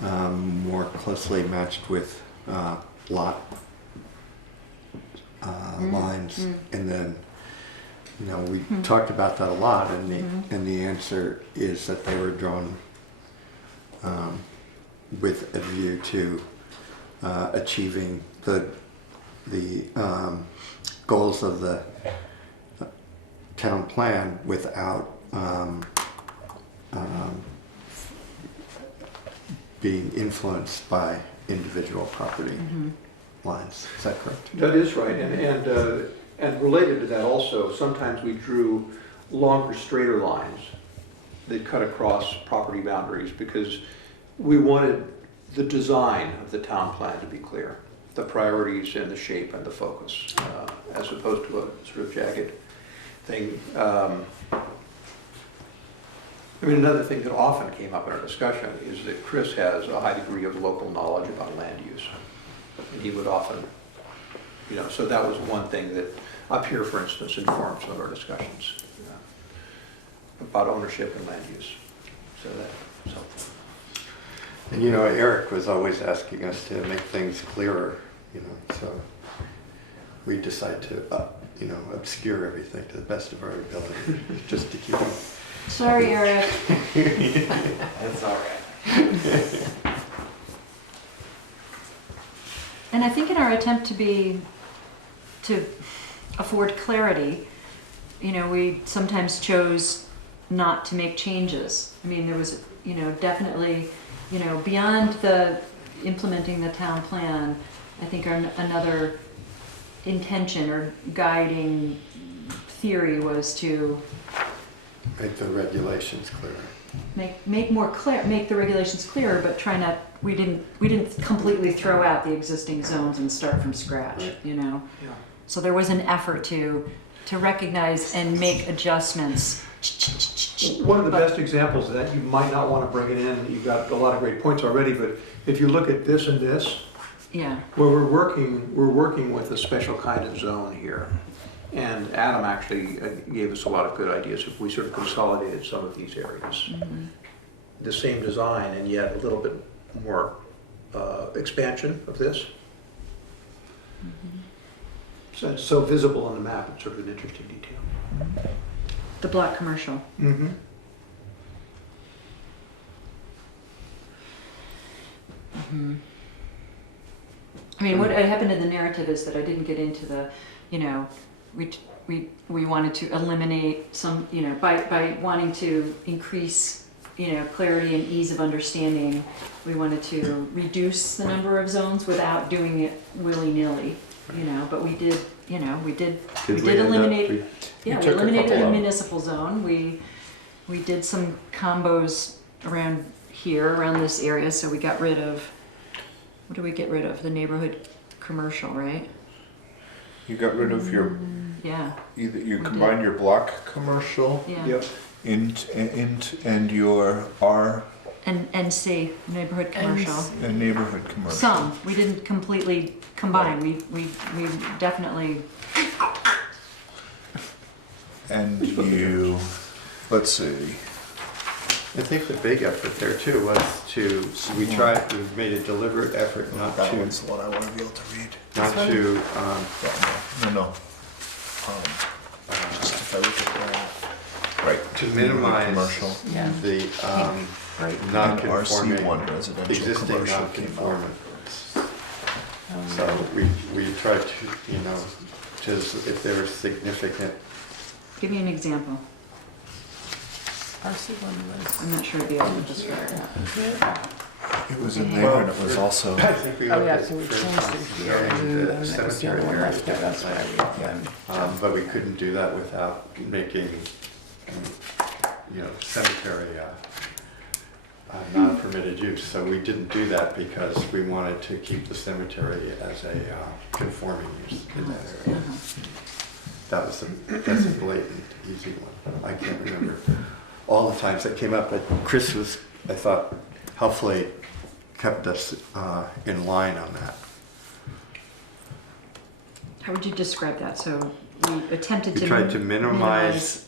more closely matched with lot lines? And then, we talked about that a lot, and the answer is that they were drawn with a view to achieving the goals of the town plan without being influenced by individual property lines. Is that correct? That is right, and related to that also, sometimes we drew longer, straighter lines that cut across property boundaries because we wanted the design of the town plan to be clear, the priorities and the shape and the focus, as opposed to a sort of jagged thing. Another thing that often came up in our discussion is that Chris has a high degree of local knowledge about land use. And he would often, so that was one thing that up here, for instance, informed some of our discussions about ownership and land use. So that, And Eric was always asking us to make things clearer, so we decide to, obscure everything to the best of our ability, just to keep them Sorry, Eric. That's all right. And I think in our attempt to afford clarity, you know, we sometimes chose not to make changes. I mean, there was, you know, definitely, you know, beyond the implementing the town plan, I think another intention or guiding theory was to Make the regulations clearer. make more clear, make the regulations clearer, but try not, we didn't completely throw out the existing zones and start from scratch, you know? Yeah. So there was an effort to recognize and make adjustments. One of the best examples of that, you might not want to bring it in, you've got a lot of great points already, but if you look at this and this, Yeah, where we're working with a special kind of zone here. And Adam actually gave us a lot of good ideas if we sort of consolidated some of these areas. The same design and yet a little bit more expansion of this. So it's so visible on the map, it's sort of an interesting detail. the block commercial. Mm-hmm. I mean, what happened in the narrative is that I didn't get into the, you know, we wanted to eliminate some, you know, by wanting to increase, you know, clarity and ease of understanding, we wanted to reduce the number of zones without doing it willy-nilly, you know, but we did, you know, we did eliminate, yeah, we took a eliminated couple the out. municipal zone. We did some combos around here, around this area, so we got rid of, what did we get rid of? The neighborhood commercial, right? You got rid of your, Yeah, either you We combine your block commercial yeah. Yep. and your R And C, neighborhood commercial. and neighborhood commercial. Some, we didn't completely combine, we definitely, And you, let's see, I think the big effort there too was we made a deliberate effort not that to, one's the one I want to be able to read. not to, No. Just if I look at that. Right. to neighborhood minimize Commercial. Yeah. the Right. And non-conforming, RC1 residential existing commercial came out. non-conforming. So we tried to, you know, just if there was significant, give me an example. RC1 was. I'm not sure I'd be able to describe that. It was in there and it was also, I think we Oh, looked yeah, at so we first changed it here, and considering then the that was the only cemetery one area. left there, that's why we got them. But we couldn't do that without making, you know, cemetery non-permitted use. So we didn't do that because we wanted to keep the cemetery as a conforming use in that area. That's a blatant, easy one. I can't remember all the times that came up, but Chris was, I thought, helpfully kept us in line on that. How would you describe that? So we attempted We to. tried to minimize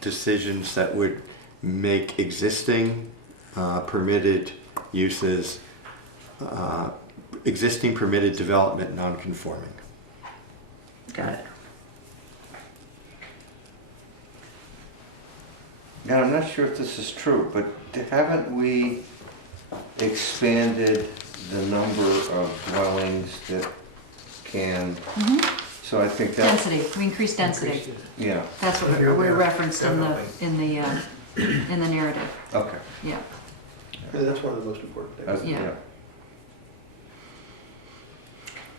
decisions that would make existing permitted uses, existing permitted development non-conforming. Got it. Now, I'm not sure if this is true, but haven't we expanded the number of dwellings that can, so I think that, Density, we increased density. yeah, That's what we referenced in the narrative, okay. yeah. Yeah, that's one of the most important things. That's- Yeah.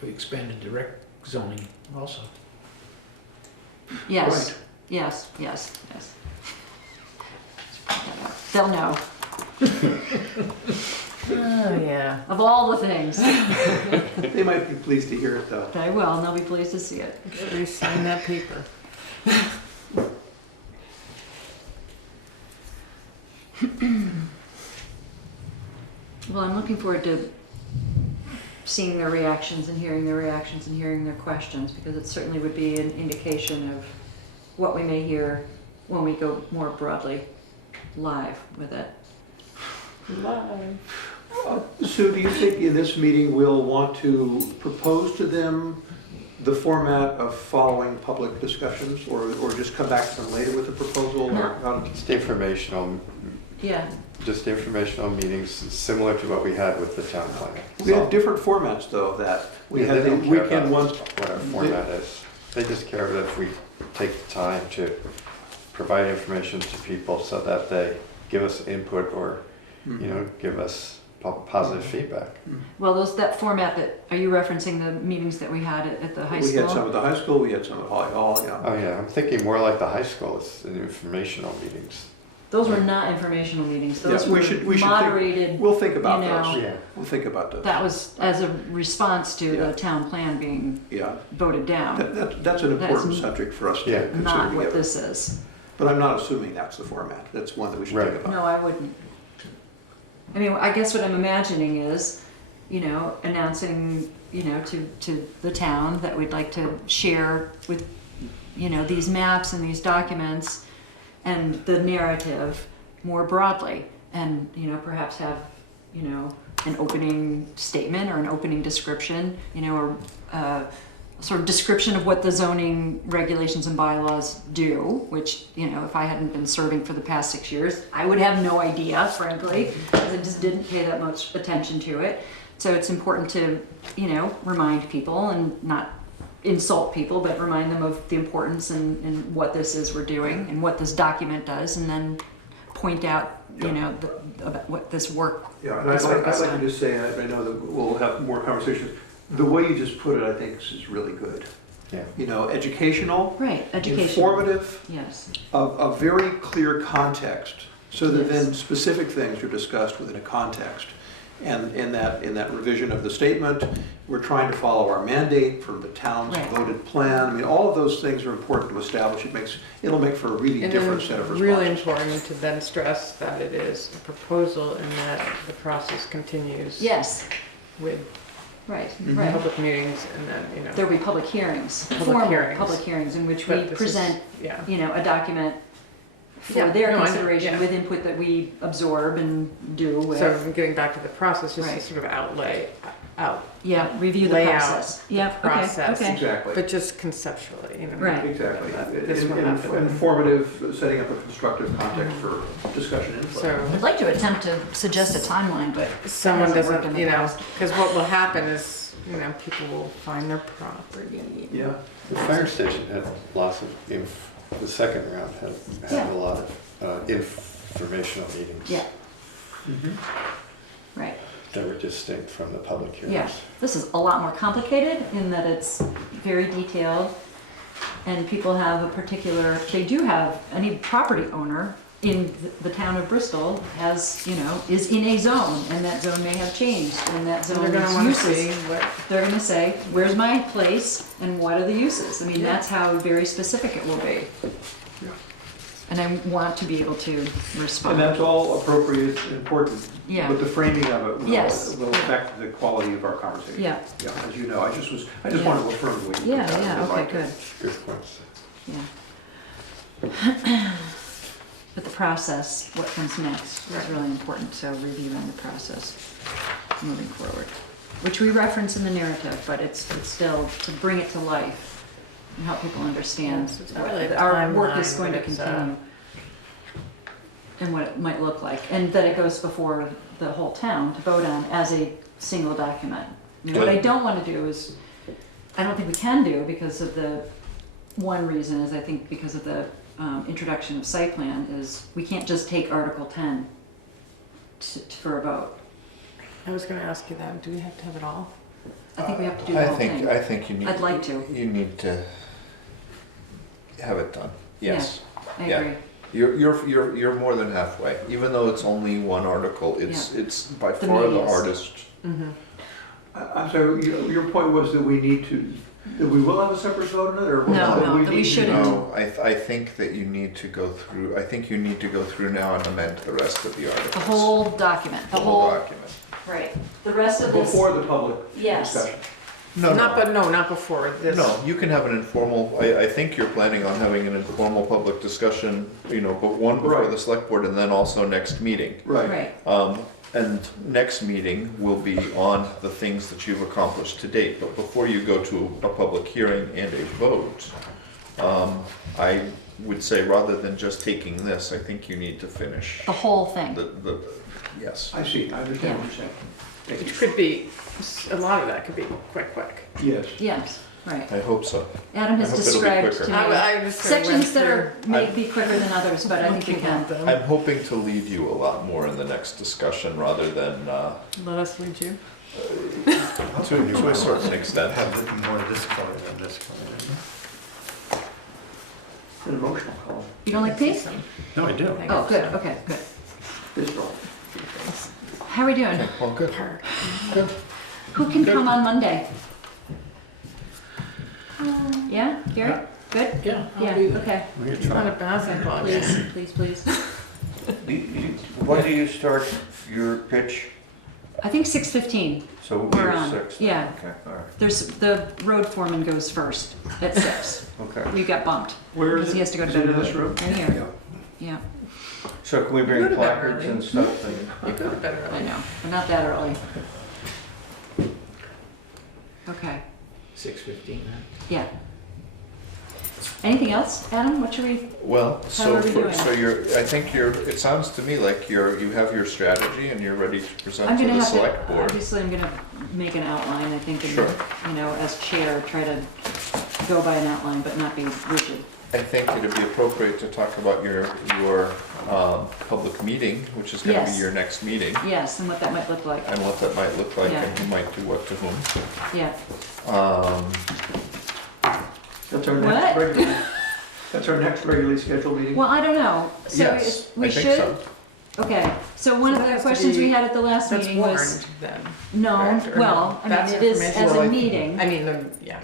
We expanded direct zoning also. Yes, Right. yes, yes, yes. Let's point that out. They'll know, Oh, yeah. of all the things. They might be pleased to hear it though. They will, and they'll be pleased to see it. Please sign that paper. Well, I'm looking forward to seeing their reactions and hearing their reactions and hearing their questions, because it certainly would be an indication of what we may hear when we go more broadly live with it. Live. Sue, do you think in this meeting we'll want to propose to them the format of following public discussions, or just come back to them later with a proposal, No. or how to? Just informational, Yeah, just informational meetings, similar to what we had with the town plan. We have different formats, though, of that. We Yeah, had they the don't care weekend about ones. what our format is. They just care that if we take the time to provide information to people so that they give us input or, you know, give us positive feedback. well, that format are you referencing the meetings that we had at the high We school? had some at the high school, we had some at Holly Hall, yeah. Oh yeah, I'm thinking more like the high school, it's the informational meetings. Those were not informational meetings, those Yeah, were we should think- moderated, We'll think about you know, those. Yeah. We'll think about those. that was as a response to Yeah. the town plan being Yeah, voted down, that's an important That's subject for us to Yeah. consider not what together. this is. But I'm not assuming that's the format. That's one that we should Right. think about. No, I wouldn't. I mean, I guess what I'm imagining is, you know, announcing, you know, to the town that we'd like to share with, you know, these maps and these documents and the narrative more broadly. And, you know, perhaps have, you know, an opening statement or an opening description, you know, or sort of description of what the zoning regulations and bylaws do, which, you know, if I hadn't been serving for the past 6 years, I would have no idea, frankly, because I just didn't pay that much attention to it. So it's important to, you know, remind people and not insult people, but remind them of the importance and what this is we're doing and what this document does, and then point out, you know, about what this work. Yeah, and I'd this work like is to done. just say, and I know that we'll have more conversations, the way you just put it, I think, is really good. Yeah. You know, educational, Right, education. informative, Yes, a very clear context, so that Yes. then specific things are discussed within a context. And in that revision of the statement, we're trying to follow our mandate from the town's Right. voted plan. I mean, all of those things are important to establish. It'll make for a really And different then set of really responses. important to then stress that it is a proposal and that the process continues yes, with right, Mhm. right. public meetings and then, you know. There'll be public hearings, Public formal hearings. public hearings in which but we this is- present, Yeah. you know, a document for Yeah, their no, I know, consideration yeah. with input that we absorb and do with. So getting back to the process, just to Right. sort of out Yeah, review the lay out process. Yeah, okay, process. okay. Exactly. but just conceptually, you know. Right. Exactly. This will happen. Informative, setting up a constructive context for discussion input. So I'd like to attempt to suggest a timeline, but someone hasn't worked in doesn't, the you know, past. because what will happen is, you know, people will find their property. Yeah. The fire station had lots of, the second round had Yeah. a lot of informational meetings. yeah, Mhm. right. That were distinct from the public hearings. Yeah, this is a lot more complicated in that it's very detailed and people have a particular, they do have, any property owner in the town of Bristol has, you know, is in a zone and that zone may have changed and that So they're gonna zone's want to see uses. what, They're gonna say, where's my place and what are the uses? I mean, that's how very specific it will be. Yeah. And I want to be able to respond. And that's all appropriate and important. Yeah. But the framing of it Yes. will affect the quality of our conversation. Yeah, Yeah, as you know, I just Yeah. wanted to affirm the way you yeah, put that. I yeah, really okay, liked it. good, Good points. yeah. But the process, what comes next, is really important, so reviewing the process moving forward. Which we reference in the narrative, but it's still to bring it to life and help people understand Yes, it's not really that a our work is timeline, going to but it's, continue. And what it might look like, and that it goes before the whole town to vote on as a single document. And what I don't want to do is, I don't think we can do because of the, one reason is I think because of the introduction of site plan is we can't just take Article 10 for a vote. I was gonna ask you that, do we have to have it all? I think we have to do the whole thing. I think you need. I'd like to. You need to have it done. Yes. I Yeah. agree. You're more than halfway. Even though it's only one article, it's by The far the meatiest. hardest. Mm-hmm. I'm sorry, your point was that we need to, that we will have a separate vote on it, or? No, that no, that we need to- shouldn't. No, I think that you need to go through, I think you need to go through now and amend the rest of the articles. The whole document, The whole document. right. The rest of this, Before the public Yes. discussion. No, Not before this. No, you can have an informal, I think you're planning on having an informal public discussion, you know, but one before Right. the select board and then also next meeting. Right. right, And next meeting will be on the things that you've accomplished to date. But before you go to a public hearing and a vote, I would say rather than just taking this, I think you need to finish The whole thing. yes. I see, I understand what you're saying. Thank Which you. could be, a lot of that could be quick. Yes. Yes, right. I hope so. Adam has I hope it'll be described quicker. to I me just kinda went sections that are, through- may be quicker than others, but I think we can. I'm hoping to lead you a lot more in the next discussion rather than, Let us lead you. to a certain extent. Have it more this color than this color. It's an emotional call. You don't like pink? No, I do. Oh, good, okay, good. Visceral. How are we doing? Okay, well, good. Good. Who can Good. come on Monday? Yeah, Gary? Good? Yeah, I'll Yeah, be there. okay. It's not a basketball game. Please. When do you start your pitch? I think 6:15. So we'll be We're at on. 6? Yeah. Okay, all right, There's, the road foreman goes first at 6. okay. You got bumped. Where is Because it? he has to go to Is it bed in this early. room? In here, yeah. So can we Go bring to bed placards early. and stuff? And You go to bed I early. know, but not that early. Okay, 6:15, huh? yeah. Anything else, Adam? What should we, Well, How so are we doing? I think it sounds to me like you have your strategy and you're ready to present I'm to gonna the have to, select board. obviously I'm gonna make an outline, I think, and, Sure. you know, as chair, try to go by an outline, but not be rigid. I think it'd be appropriate to talk about your public meeting, which is gonna be Yes. your next meeting, Yes, and what that might look like, and what that might look like Yeah. and who might do what to whom. yeah. That's our What? next regular, that's our next regularly scheduled meeting? Well, I don't know, so Yes, we I think should? so. Okay, so one of So that the has to questions we be- had at the last That's meeting warned was, then. no, correct? Or well, I that's mean, it is information. as Well, a I- meeting. I mean, yeah.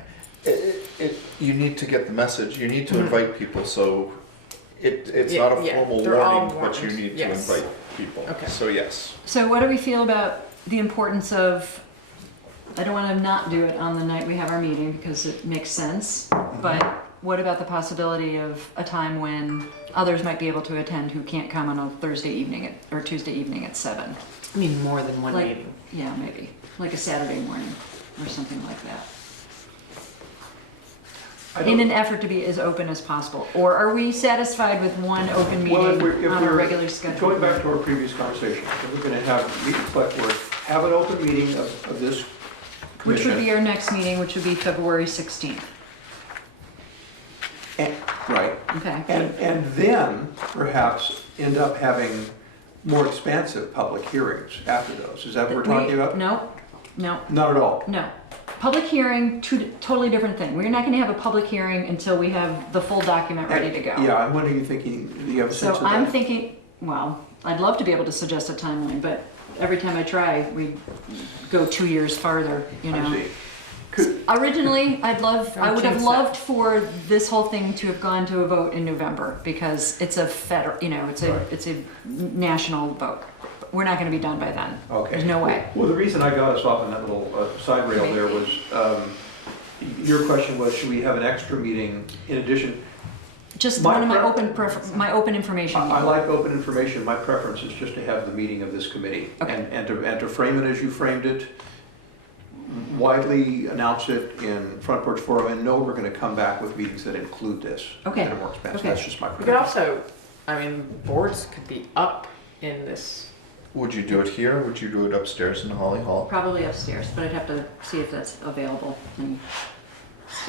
You need to get the message, you need to Mhm. invite people, so it's Yeah, not a yeah, formal they're all warning, but you warned, need to yes. invite people. Okay. So yes, So what do we feel about the importance of, I don't want to not do it on the night we have our meeting because it makes sense, but what about the possibility of a time when others might be able to attend who can't come on a Thursday evening or Tuesday evening at 7? I mean, more than one Like- meeting. Yeah, maybe, like a Saturday morning or something like that. I In don't- an effort to be as open as possible. Or are we satisfied with one open Well, if meeting we're, on a regular schedule? going back to our previous conversation, if we're gonna have, select board, have an open meeting of this Which would be commission. our next meeting, which would be February 16th. Right, Okay. and then perhaps end up having more expansive public hearings after those. Is that what we're talking about? No, Not at all. no. Public hearing, totally different thing. We're not gonna have a public hearing until we have the full document ready to go. Yeah, and when are you thinking, do you have a sense So of I'm that? thinking, well, I'd love to be able to suggest a timeline, but every time I try, we go 2 years farther, you know? I see. Could, Originally, I would have jinx it. loved for this whole thing to have gone to a vote in November because it's a federal, you know, Right. it's a national vote. We're not gonna be done by then. okay. There's no way. Well, the reason I got us off on that little side rail there was, your question was, should we have an extra meeting in addition? Just My one of my pref- my open information. I like open information, my preference is just to have the meeting of this committee. Okay. And to frame it as you framed it, widely announce it in Front Porch Forum, and know we're gonna come back with meetings that include this. Okay. That are more expensive, Okay. that's just my We could preference. also, I mean, boards could be up in this. would you do it here, or would you do it upstairs in Holly Hall? Probably upstairs, but I'd have to see if that's available and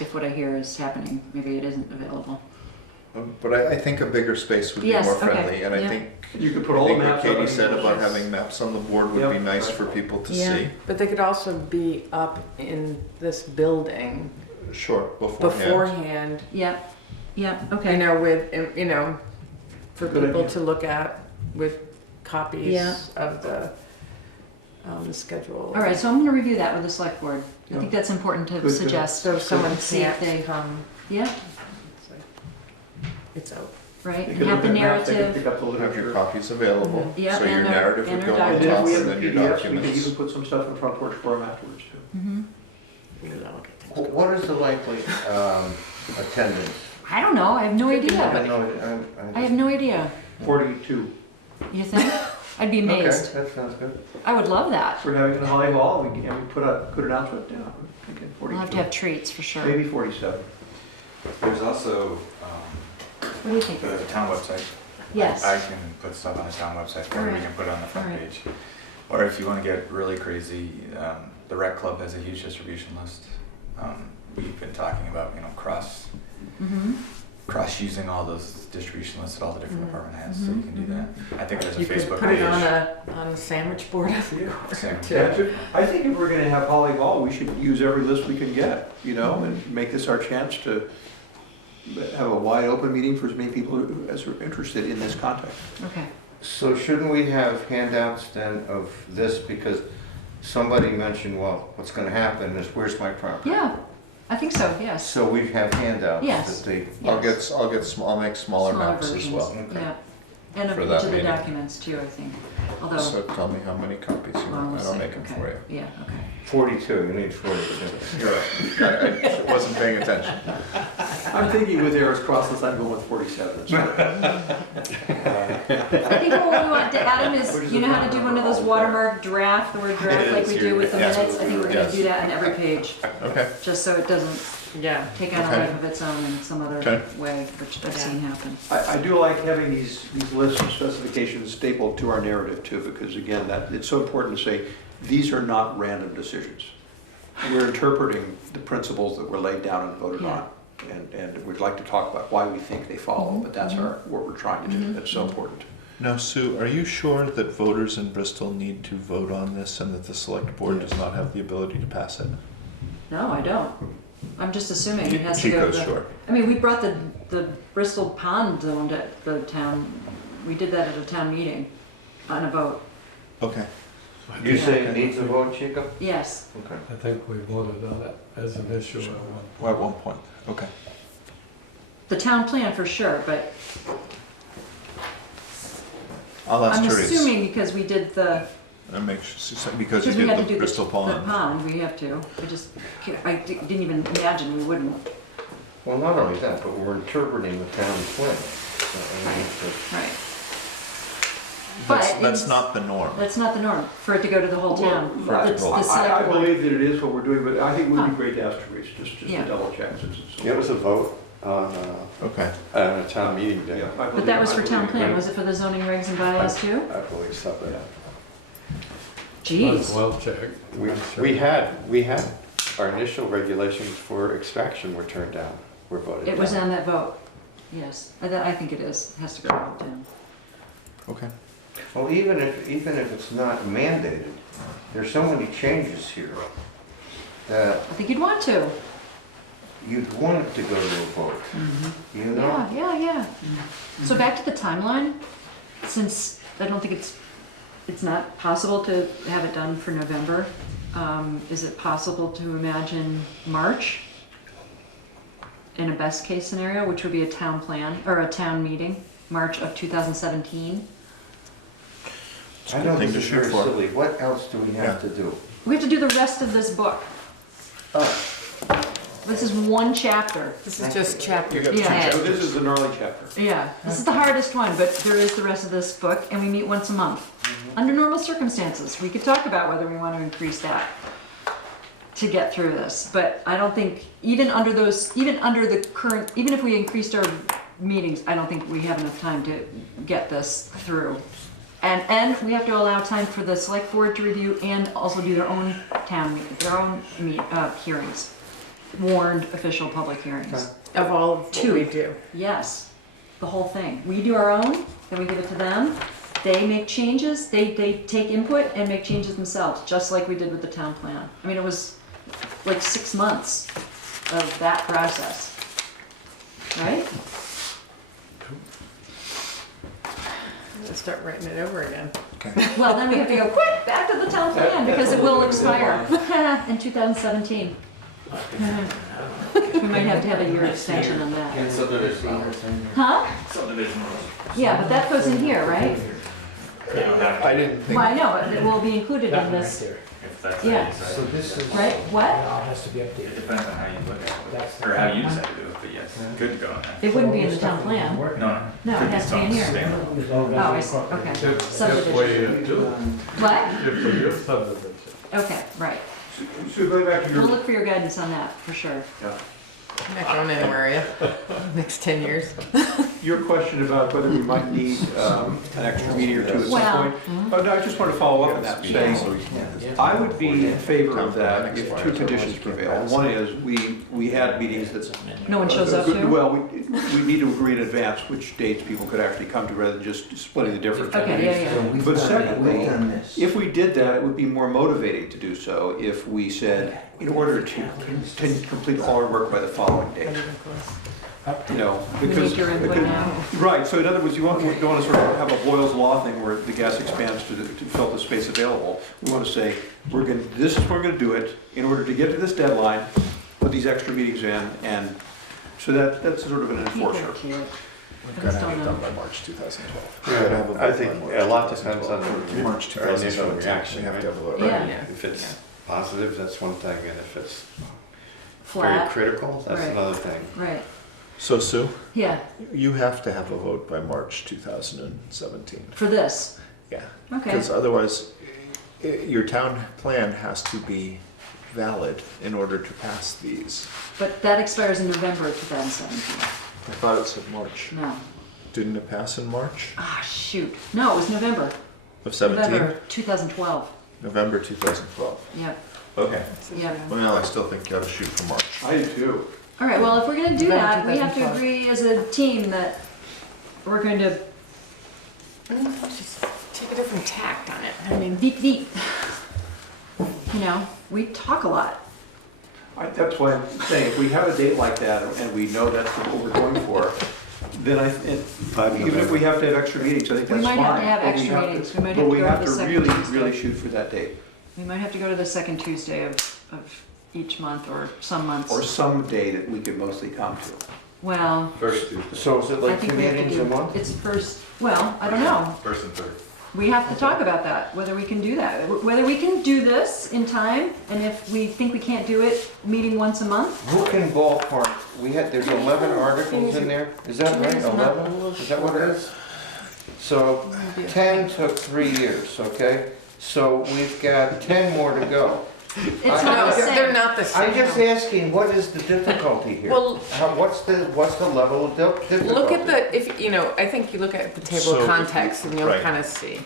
if what I hear is happening, maybe it isn't available. But I think a bigger space would be Yes, more okay, friendly, and I yeah. think, You could I put all the think what maps up. Katie on said the about website. having maps on the board would Yep, be nice right. for people to Yeah, see. but they could also be up in this building Sure, beforehand. beforehand, Yeah, yeah, you okay. know, with, you know, for Good people idea. to look at with copies Yeah. of the schedule. All right, so I'm gonna review that with the select board. I Yeah. think that's important to Good. suggest. So if someone See if can't they- come, Yeah, it's out. right, They and could have look the at maps, they could narrative. pick up the Have your literature. copies available, Yeah, so your and our- narrative and would our go on And then if top, we and have then your PDFs, we could documents. even put some stuff in Front Porch Forum afterwards too. Mhm. We could look at things. What is the likely attendance? I don't know, I have no Could be idea. nobody. I have no idea. 42. You think? I'd be Okay, amazed. that sounds good. I would love that. We're having it in the Holly Hall, and we put a good announcement down. Thinking We'll have to 42. have treats for sure. Maybe 47. There's also What do you think? the town website. Yes. I can put stuff on the town website, or we Alright. can put it on the front Alright. page. Or if you want to get really crazy, the rec club has a huge distribution list. We've been talking about, cross using all those distribution lists that all the different department heads, so you can do that. I think there's a You could Facebook put page. it on a sandwich board of the corner Same. too. I think if we're gonna have Holly Hall, we should use every list we can get, and make this our chance to have a wide open meeting for as many people as are interested in this context. Okay. So shouldn't we have handouts then of this, because somebody mentioned, well, what's gonna happen is, where's my property? Yeah, I think so, yes. So we have handouts Yes. that they, Yes. I'll make smaller maps as versions, well. Okay. Yeah. And For of that each of the meeting. documents too, I think. Although, So tell me how many copies you well, want, we'll and I'll see. make them Okay. for you. Yeah, okay. 42, you need 42. You're right. I wasn't paying attention. I'm thinking with Eric's process, I'm going with 47. That's right. I think what we want to, Adam, is, you know how to do one of those watermark draft, the word draft, It like is, we do with the yes. minutes? I think we're gonna Yes. do that in every page, Okay. just so it doesn't Yeah. take on a Okay. life of its own in some other Okay. way, which I've seen happen. I do like having these lists of specifications stapled to our narrative too, because again, it's so important to say, these are not random decisions. We're interpreting the principles that were laid down and voted Yeah. on. And we'd like to talk about why we think they follow, but that's what we're trying to do. That's so important. Now, Sue, are you sure that voters in Bristol need to vote on this and that the select board does not have the ability to pass it? No, I don't. I'm just assuming it has to go to Chico's the. sure. I mean, we brought the Bristol Pond zone to the town, we did that at a town meeting on a vote. Okay. You say it needs a vote, Chico? Yes, Okay. I think we voted on it as an issue at one Well, at one point. Okay. the town plan for sure, but I'll ask I'm Therese. assuming because we did the, And make sure, because you because we had to did the do Bristol the Pond. pond, we have to. Didn't even imagine we wouldn't. Well, not only that, but we're interpreting the town plan. So we need to- Right. That's, But that's it's- not the norm. That's not the norm, for it to go to the whole town. Well, It's the I- I select board. believe that it is what we're doing, but I think it would Huh. be great to ask Therese, just to Yeah. double check. Since it's so- It was a vote on Okay. a town meeting day. Yeah, I But believe- that was I for believe town it. plan, was it for the zoning regs and bylaws too? I believe so, but Jeez. Well checked. we had, our initial regulations for extraction were turned down, were voted down. It was on that vote, yes. I think it is, it has to go to the whole town. Okay. Well, even if it's not mandated, there's so many changes here that I think you'd want to. you'd want it to go to a vote, you know? Yeah. So back to the timeline, since I don't think it's not possible to have it done for November, is it possible to imagine March? In a best case scenario, which would be a town plan, or a town meeting, March of 2017? It's a I good know thing this to is shoot very for. silly. What else do we have to do? We have to do the rest of this book. This is one chapter. This is just chapter You got two Yeah. So this is the gnarly chapter. Yeah, this is the hardest one, but there is the rest of this book, and we meet once a month. Under normal circumstances, we could talk about whether we want to increase that to get through this, but I don't think, even under the current, even if we increased our meetings, I don't think we have enough time to get this through. And we have to allow time for the select board to review and also do their own hearings, warned official public hearings. of all of what Two. we do. Yes, the whole thing. We do our own, then we give it to them. They make changes, they take input and make changes themselves, just like we did with the town plan. I mean, it was like 6 months of that process, right? Let's start writing it over again. Well, then we have to go quick back to the town plan because it will expire in 2017. We might have to have a year extension on that. Subdivision. Huh? Subdivision rules. Yeah, but that goes in here, right? I didn't think. Well, I know, but it will be included in this, If that's Yeah. how you decide. So this is, right? What? It all has to be It updated. depends on how you look at it, That's or how you decide to do it, but yes. it's good to go in there. It wouldn't be in the town plan. No, No, it has to be in here. Sustainable. Oh, I see, okay. If we Subdivision. do, What? if we do subdivision. Okay, right. So going back to We'll your, look for your guidance on that, for sure. I'm not going anywhere, yeah. Next 10 years. your question about whether we might need an extra meeting or two at Well, some point. Oh, no, I just want to follow up on that, saying, I would be in favor of that if two conditions prevail. One is, we had meetings that. No one shows up to? Well, we need to agree in advance which dates people could actually come to, rather than just splitting the difference. Okay, yeah. But secondly, if we did that, it would be more motivating to do so if we said, in order to complete all our work by the following date. You know, We because. need your input because- now. Right, so in other words, you don't want to sort of have a Boyle's Law thing where the gas expands to fill the space available. We want to say, this is where we're going to do it, in order to get to this deadline, put these extra meetings in, and so that's sort of an People enforcer. are cute. We've I got just to have don't it know. done by March 2012. Yeah, I think a lot depends on March our initial 2017. reaction, We have right? to have a vote. Yeah. If it's positive, that's one thing, and if it's very Flat, critical, that's Right. another thing. right. So Sue, Yeah, you have to have a vote by March 2017. for this. Yeah. Okay. Because otherwise, your town plan has to be valid in order to pass these. But that expires in November of 2017. I thought it said March. No. Didn't it pass in March Ah, shoot. No, it was November. of 17? November 2012. November 2012. Yep, Okay. yep. Well, I still think you ought to shoot for March. I do too. All right, well, if we're gonna do November that, we have to 2012. agree as a team that we're going to Just take a different tact on it. I mean, deep, deep. You know, we talk a lot. That's why I'm saying, if we have a date like that, and we know that's what we're going for, then even if we have to have extra meetings, I think We that's fine. might have to have but we extra to- meetings. We might have But to we go to have the to second really, Tuesday. really shoot for that date, We might have to go to the second Tuesday of each month or some months. or some day that we can mostly come to. Well, First Tuesday. So is it I like think two we have to meetings a do, month? it's first, well, I don't know. First and third. We have to talk about that, whether we can do that. Whether we can do this in time, and if we think we can't do it, meeting once a month. Who can ballpark, there's 11 articles in there, is that right, 11? Is that what it is? So 10 took 3 years, okay? So we've got 10 more to go. It's I- not the they're same. not the same. I'm just asking, what is the difficulty here? Well- What's the level of difficulty? Look at I think you look at the table So- of context and you'll right. kind of see.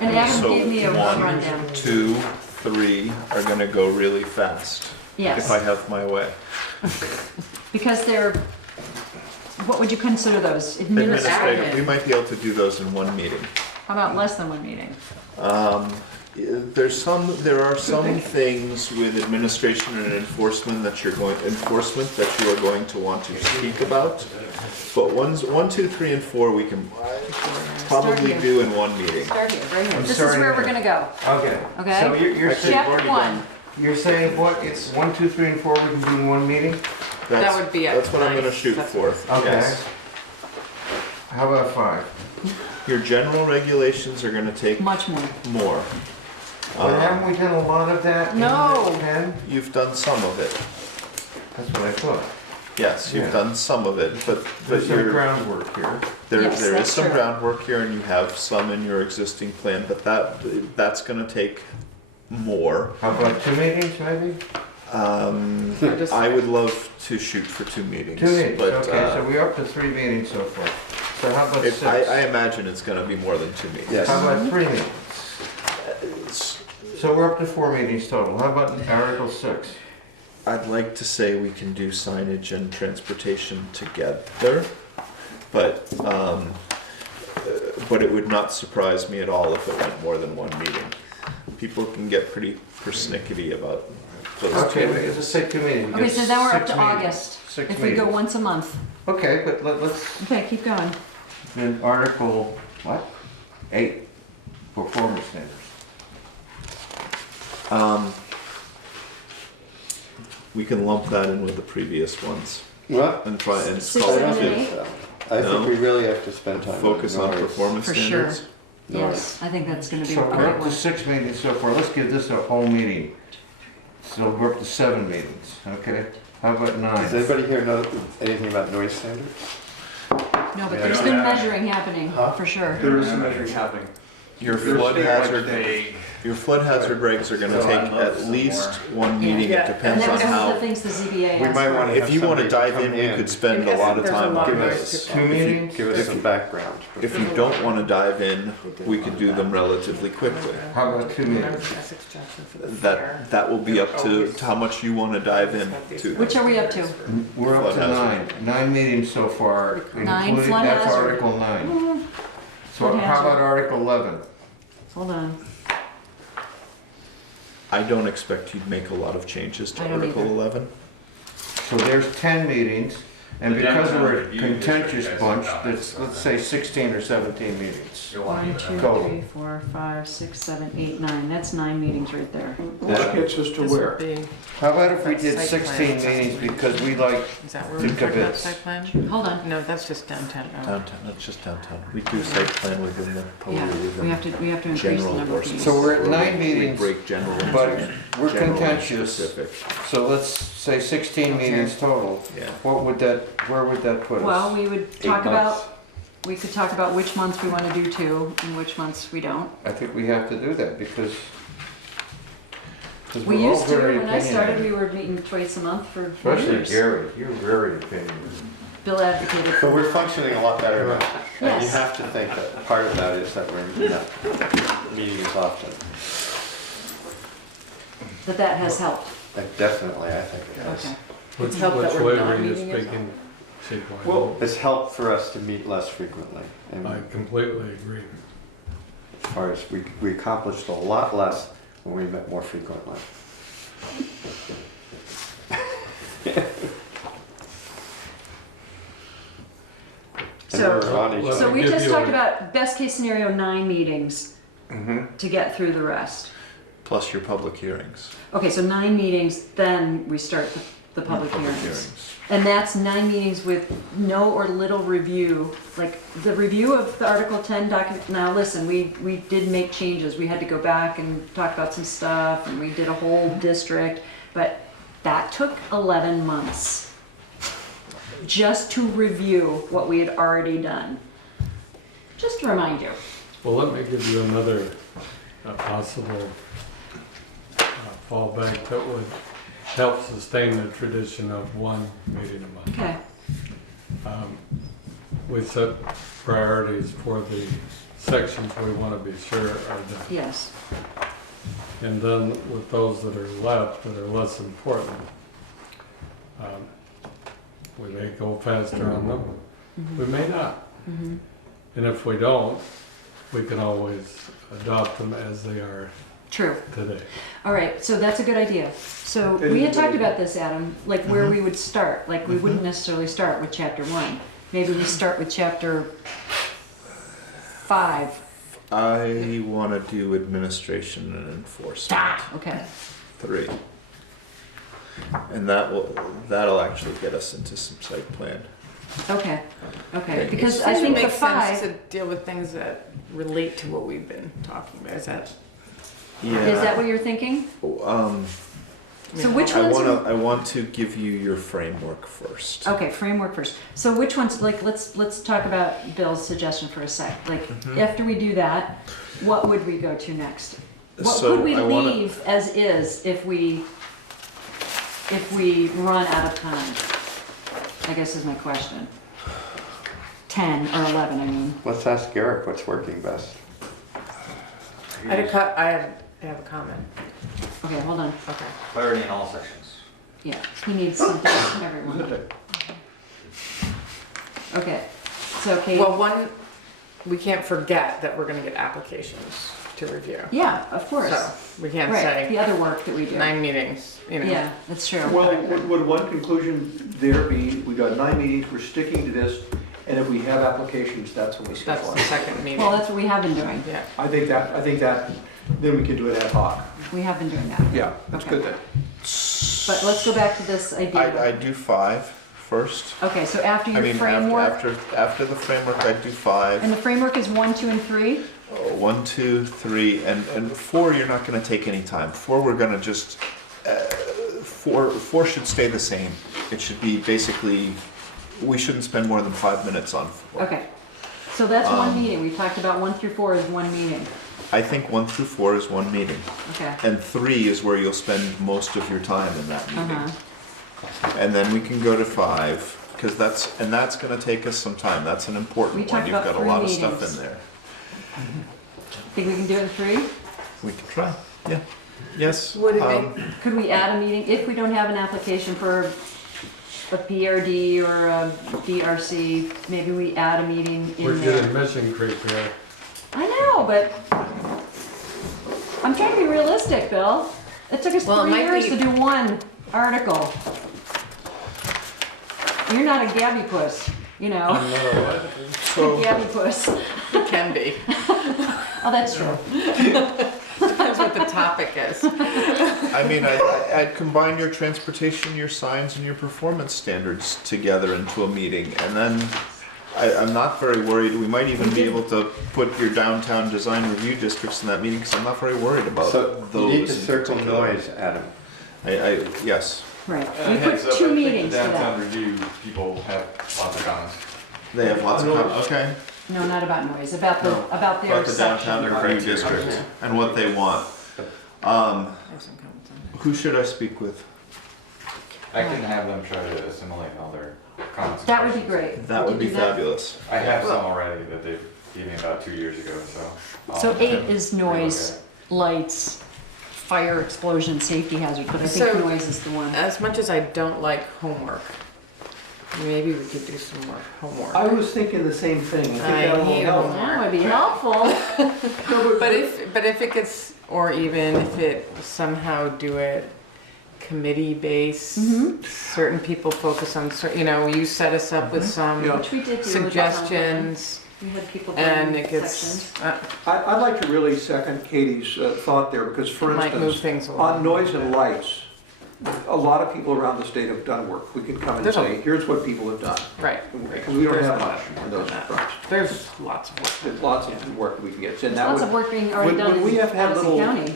And Adam So gave me a 1, rundown. 2, 3 are gonna go really fast. Yes. If I have my way. Because they're, what would you consider those? Administrative, we Administrative? might be able to do those in one meeting. How about less than one meeting? There are some things with administration and enforcement that you are going to want to speak about. But 1, 2, 3, and 4, we can probably here. do in one meeting. Start here, right here. I'm This is starting where we're here. gonna go, Okay. okay? So you're saying, Chapter 1. you're saying what, it's 1, 2, 3, and 4 we can do in one meeting? That's- would be That's what I'm gonna nice. shoot That's for. Okay. Yes. How about 5? Your general regulations are gonna take Much more. more. But haven't we done a lot of that in No. 10? You've done some of it. That's what I thought. Yes, you've Yeah. done some of it, but There's some you're, groundwork here. there Yes, is that's some true. groundwork here and you have some in your existing plan, but that's gonna take more. How about 2 meetings maybe? I would love to shoot for 2 meetings. 2 meetings, but, okay, so we're up to 3 meetings so far. So how about 6? I imagine it's gonna be more than 2 meetings. Yes. How about 3 meetings? It's- So we're up to 4 meetings total. How about Article 6? I'd like to say we can do signage and transportation together, but it would not surprise me at all if it went more than 1 meeting. People can get pretty persnickety about those Okay, two. let's just say 2 meetings. We Okay, got so now we're up 6 to meetings. August. 6 If we go meetings. once a month. Okay, but let's, Okay, keep going. then Article, what? 8, performance standards. We can lump that in with the previous ones What? and try and Six, call seven, it and two. eight? I No. think we really have to spend time on Focus on noise. performance For sure. standards. Yes, I think that's gonna be a So big we're up to one. 6 meetings so far. Let's give this a whole meeting. So we're up to 7 meetings, okay? How about Does 9? anybody here know anything about noise standards? No, but there's been measuring happening, for sure. There is some measuring happening. Your There's flood things hazard, They, your flood hazard regs are gonna So take I'd love at some least more. one meeting, Yeah. it And depends that on was one of the how. things the ZBA We asked might for. want to If have you wanna somebody dive in, come we could spend a lot of There's a time lot on of this. noise. 2 meetings? give us some background. If you don't wanna dive in, we could do them relatively quickly. How about 2 meetings? Essex Junction for the fair. That will be up to how much you wanna dive in to. Which are we up to? We're up to Flood 9. hazard. 9 meetings so far, 9 including, flood that's hazard. Article 9. So Flood how about hazard. Article 11? Hold on. I don't expect you'd make a lot of changes to I don't Article either. 11. So there's 10 meetings, and The because downtown we're a review contentious district has bunch, some that's, let's say 16 or 17 meetings. you'll want 1, to 2, Go. 3, 4, 5, 6, 7, 8, 9. That's 9 meetings right there. That gets us to This where? would be, How about if we That's did site 16 plan. meetings because we like, is that where Think we're talking of about it. site plan? Hold on. No, that's just downtown. Downtown, that's just downtown. We do site plan within the, probably Yeah, within. we have to increase the general number of endorsement. meetings. So we're at Or 9 we meetings, break general but into we're general and contentious. specific. So let's say 16 meetings total. Yeah. What would that, where would that put us? Well, we would 8 talk months? about, we could talk about which months we want to do 2 and which months we don't. I think we have to do that because We we're all used to, very when I started, opinionated. we were meeting twice a month for Especially years. Gary, you're very opinionated. Bill advocated. So we're functioning a lot better now. And you Yes. have to think that part of that is that we're meeting as often. That has helped. Like, definitely, I think it has. Okay. Which, helped that which we're way not were you meeting as speaking, Chief? Well, It's helped for us to meet less frequently. And I completely agree. as far as we accomplished a lot less when we met more frequently. And So- we're on each Well, So other. we give just you talked a- about best case scenario 9 meetings Mm-hmm. to get through the rest. Plus your public hearings. Okay, so 9 meetings, then we start the public hearings. And that's 9 meetings with no or little review, like the review of the Article 10 document. Now, listen, we did make changes. We had to go back and talk about some stuff, and we did a whole district, but that took 11 months just to review what we had already done. Just to remind you. Well, let me give you another possible fallback that would help sustain the tradition of 1 meeting a month. Okay, We set priorities for the sections we want to be sure are done. yes. And then with those that are left, that are less important, we may go faster on them, we may not. Mhm. And if we don't, we can always adopt them as they are True. today. All right, so that's a good idea. So It we is had a talked good about this, Adam, like where Mm-hmm. we would start. Like we wouldn't necessarily start with chapter 1. Maybe we start with chapter 5. I want to do administration and enforcement. Okay. 3. And that'll actually get us into some site plan. Okay. Okay. Okay. Because It I seems to think the make sense 5 to deal with things that relate to what we've been talking about. Is that? is that what you're thinking? Um, So which I ones? want to give you your framework first. Okay, framework first. So which ones? Like let's talk about Bill's suggestion for a sec. Like after we do that, what would we go to next? What So could we I wanna- leave as is if we run out of time? I guess is my question. 10 or 11, I mean. Let's ask Garrick what's working best. I have a comment. Okay, hold on. Okay. clarity in all sections. Yeah, he needs something from everyone. Okay, so Kate. Well, one, we can't forget that we're gonna get applications to review. Yeah, of course. So we can't Right, the say other work that we do. 9 meetings, you know. Yeah, that's true. well, would one conclusion there be, we got 9 meetings, we're sticking to this, and if we have applications, that's when we That's schedule the it? second meeting. Well, that's what we have been doing. Yeah. I think that, then we can do it ad hoc. We have been doing that. Yeah, that's Okay. good then. But let's go back to this idea. I do 5 first. Okay, so after I your mean, framework, after the framework, I do 5. and the framework is 1, 2, and 3? 1, 2, 3, and 4. You're not going to take any time. 4, we're going to just four should stay the same. It should be basically, we shouldn't spend more than 5 minutes on 4. Okay, so that's one meeting, we talked about 1 through 4 is one meeting, I think 1 through 4 is one meeting. okay. And 3 is where you'll spend most of your time in that meeting. Uh-huh. And then we can go to 5, because that's gonna take us some time. That's an We important one. talked You've about got a lot of 3 stuff meetings. in there. Think we can do it in 3? We can try, yeah. Yes. Would it Could we add a meeting, if we don't have an application for a PRD or a DRC, maybe we add a meeting We're in getting there? Mission Creek here. I know, but I'm trying to be realistic, Bill. It took us Well, it 3 might years be- to do one article. You're not a Gabby puss, you know, I'm not a- So, Gabby puss. It can be. Oh, that's true. Depends what the topic is. I mean, I'd combine your transportation, your signs, and your performance standards together into a meeting, and then I'm not very worried. We might even be able to put your downtown design review districts in that meeting, because I'm not very worried about So those. you need to in circle particular. noise, Adam. Yes, Right. We put 2 meetings to that. review, people have lots of comments. they have lots of, okay. No, not about noise, about No, about their About the downtown section. review district and what they want. Who should I speak with? I can have them try to assimilate all their comments. and That would be questions. great. That would be Do that. fabulous. I have some already that they gave me about 2 years ago, so. So I'll 8 is relook noise, at it. lights, fire, explosion, safety hazard, but I think So- noise is the one. As much as I don't like homework, maybe we could do some more homework. I was thinking the same thing. I think I that will hate help. homework. That would be helpful. But if it gets, or even if it somehow do it committee based, certain people focus on certain, you know, you set us up with some Yeah. Which we did do with the town plan. suggestions, We had people and doing it gets, sections. I'd like to really second Katie's thought there, because for might move instance, things on along. noise and lights, a lot of people around the state have done work. We can come and There's a- say, here's what people have done. Right. Because we don't There's have a lot much more on than those that. fronts. There's lots of work. There's lots of work that we can get. And There's that lots would, of work being already when- done when we have in had Madison little- County.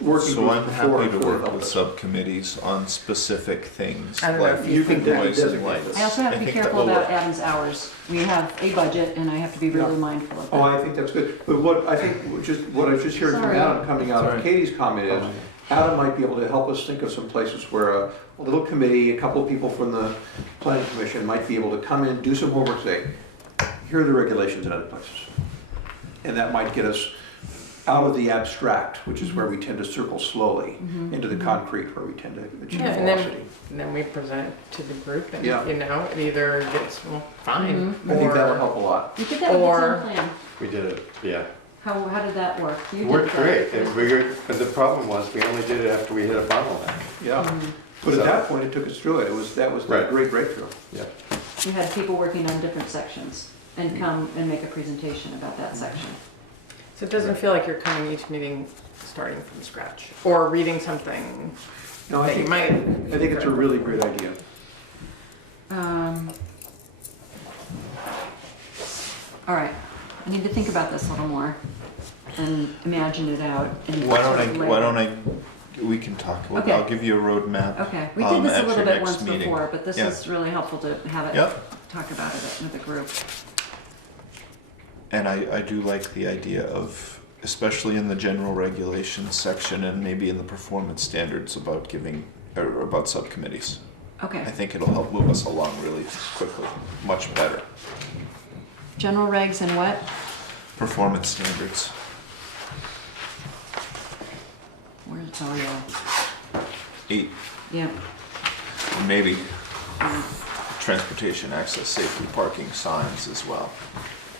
working So groups I'm before, happy to it's really work helped with us. subcommittees on specific things I don't know like if you can noise and designate lights. this. I also have to be think that careful will about work. Adam's hours. We have a budget and I have to be really Yeah. mindful of Oh, that. I think that's good. But what I think, what I was just hearing from Sorry. Adam coming out Sorry. of Katie's comment is, Adam might be able to help us think of some places where a little committee, a couple of people from the planning commission might be able to come in, do some homework, say, here are the regulations in other places. And that might get us out of the abstract, which is where we tend to circle slowly, into the concrete, where we tend to achieve Yeah, and then, velocity. and then we present to the group and, Yeah. you know, it either gets, well, fine. I think that would or- help a lot. We did that with the Or- town plan. We did it, yeah. How did that work? You It did worked that. great, and but the problem was, we only did it after we hit a bottleneck. Yeah. But at that point, it took us through it. That was a Right. great breakthrough. Yeah. You had people working on different sections and come and make a presentation about that section. So it doesn't feel like you're coming each meeting starting from scratch, or reading something No, I that you think, might. I think it's a really great idea. All right, I need to think about this a little more and imagine it out. and Why sort of don't lay- I, we can talk, Okay. I'll give you a roadmap. Okay, we did this at a little your bit next once meeting. before, but this Yeah. is really helpful to have it, Yep, talk about it with a group. and I do like the idea of, especially in the general regulations section and maybe in the performance standards about giving, or about subcommittees. Okay, I think it'll help move us along really quickly, much better. general regs and what? Performance standards. Where's, oh, yeah, 8, yeah. maybe transportation access, safety, parking signs as well.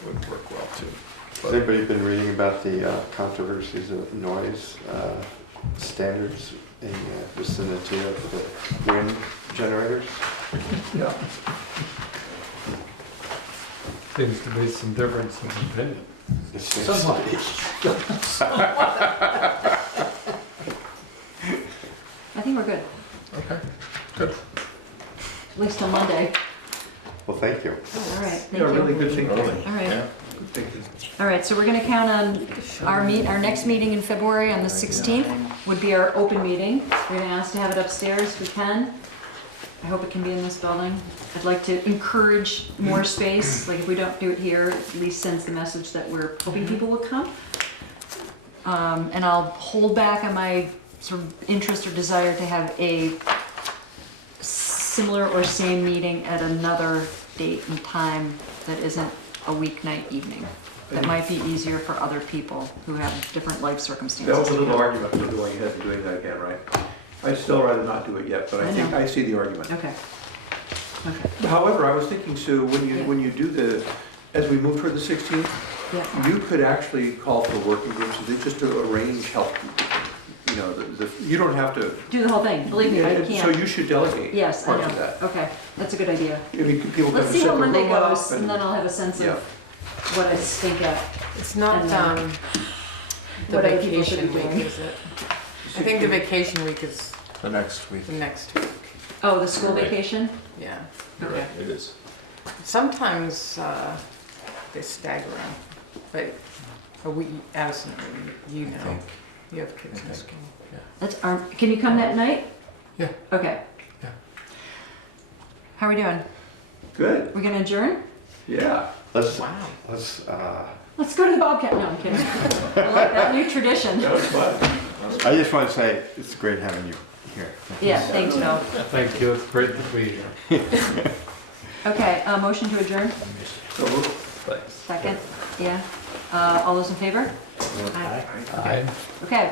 Would work well too. Has anybody been reading about the controversies of noise standards in the vicinity of the wind generators? Yeah. Seems to be some difference in opinion. It seems to be. I think we're good, Okay, good. at least till Monday. Well, thank you. All right, thank Yeah, really you. good thing. Early, All right. yeah. Thank you. All right, so we're gonna count on our next meeting in February on the 16th would be our open meeting. We're gonna ask to have it upstairs if we can. I hope it can be in this building. I'd like to encourage more space, like if we don't do it here, at least sends the message that we're hoping people will come. And I'll hold back on my sort of interest or desire to have a similar or same meeting at another date and time that isn't a weeknight evening. That might be easier for other people who have different life circumstances. That was a little argument for going ahead and doing that again, right? I'd still rather not do it yet, but I think know. I see the argument. Okay. Okay. However, I was thinking, Sue, when you do as we move toward the 16th, Yeah. you could actually call for working groups, just to arrange help. You know, you don't have to. Do the whole thing. Believe me, I So can't. you should delegate Yes, I part of know. that. Okay, that's a good idea. I mean, people Let's can see set how the Monday room up goes, and then I'll have a sense Yeah. of what I think of. It's not, And, the what other people should vacation be doing. week, is it? I think the vacation week is The next week. the next week, Oh, the school Right. vacation? yeah. You're right, it is. Sometimes, they stagger them, but Addison, you know, think. you have kids in school. That's, can you come that night? Yeah. Okay. Yeah. How are we doing? Good, We gonna adjourn? yeah. Let's, Wow. let's, Let's go to the Bobcat. No, I'm kidding. I like that new tradition. That was fun. I just want to say, it's great having you here. Yeah, thanks, Bill. Thank you, it's great to be here. Okay, motion to adjourn? So we'll- Thanks. Second? Yeah. All those in favor? Aye. Aye. Okay.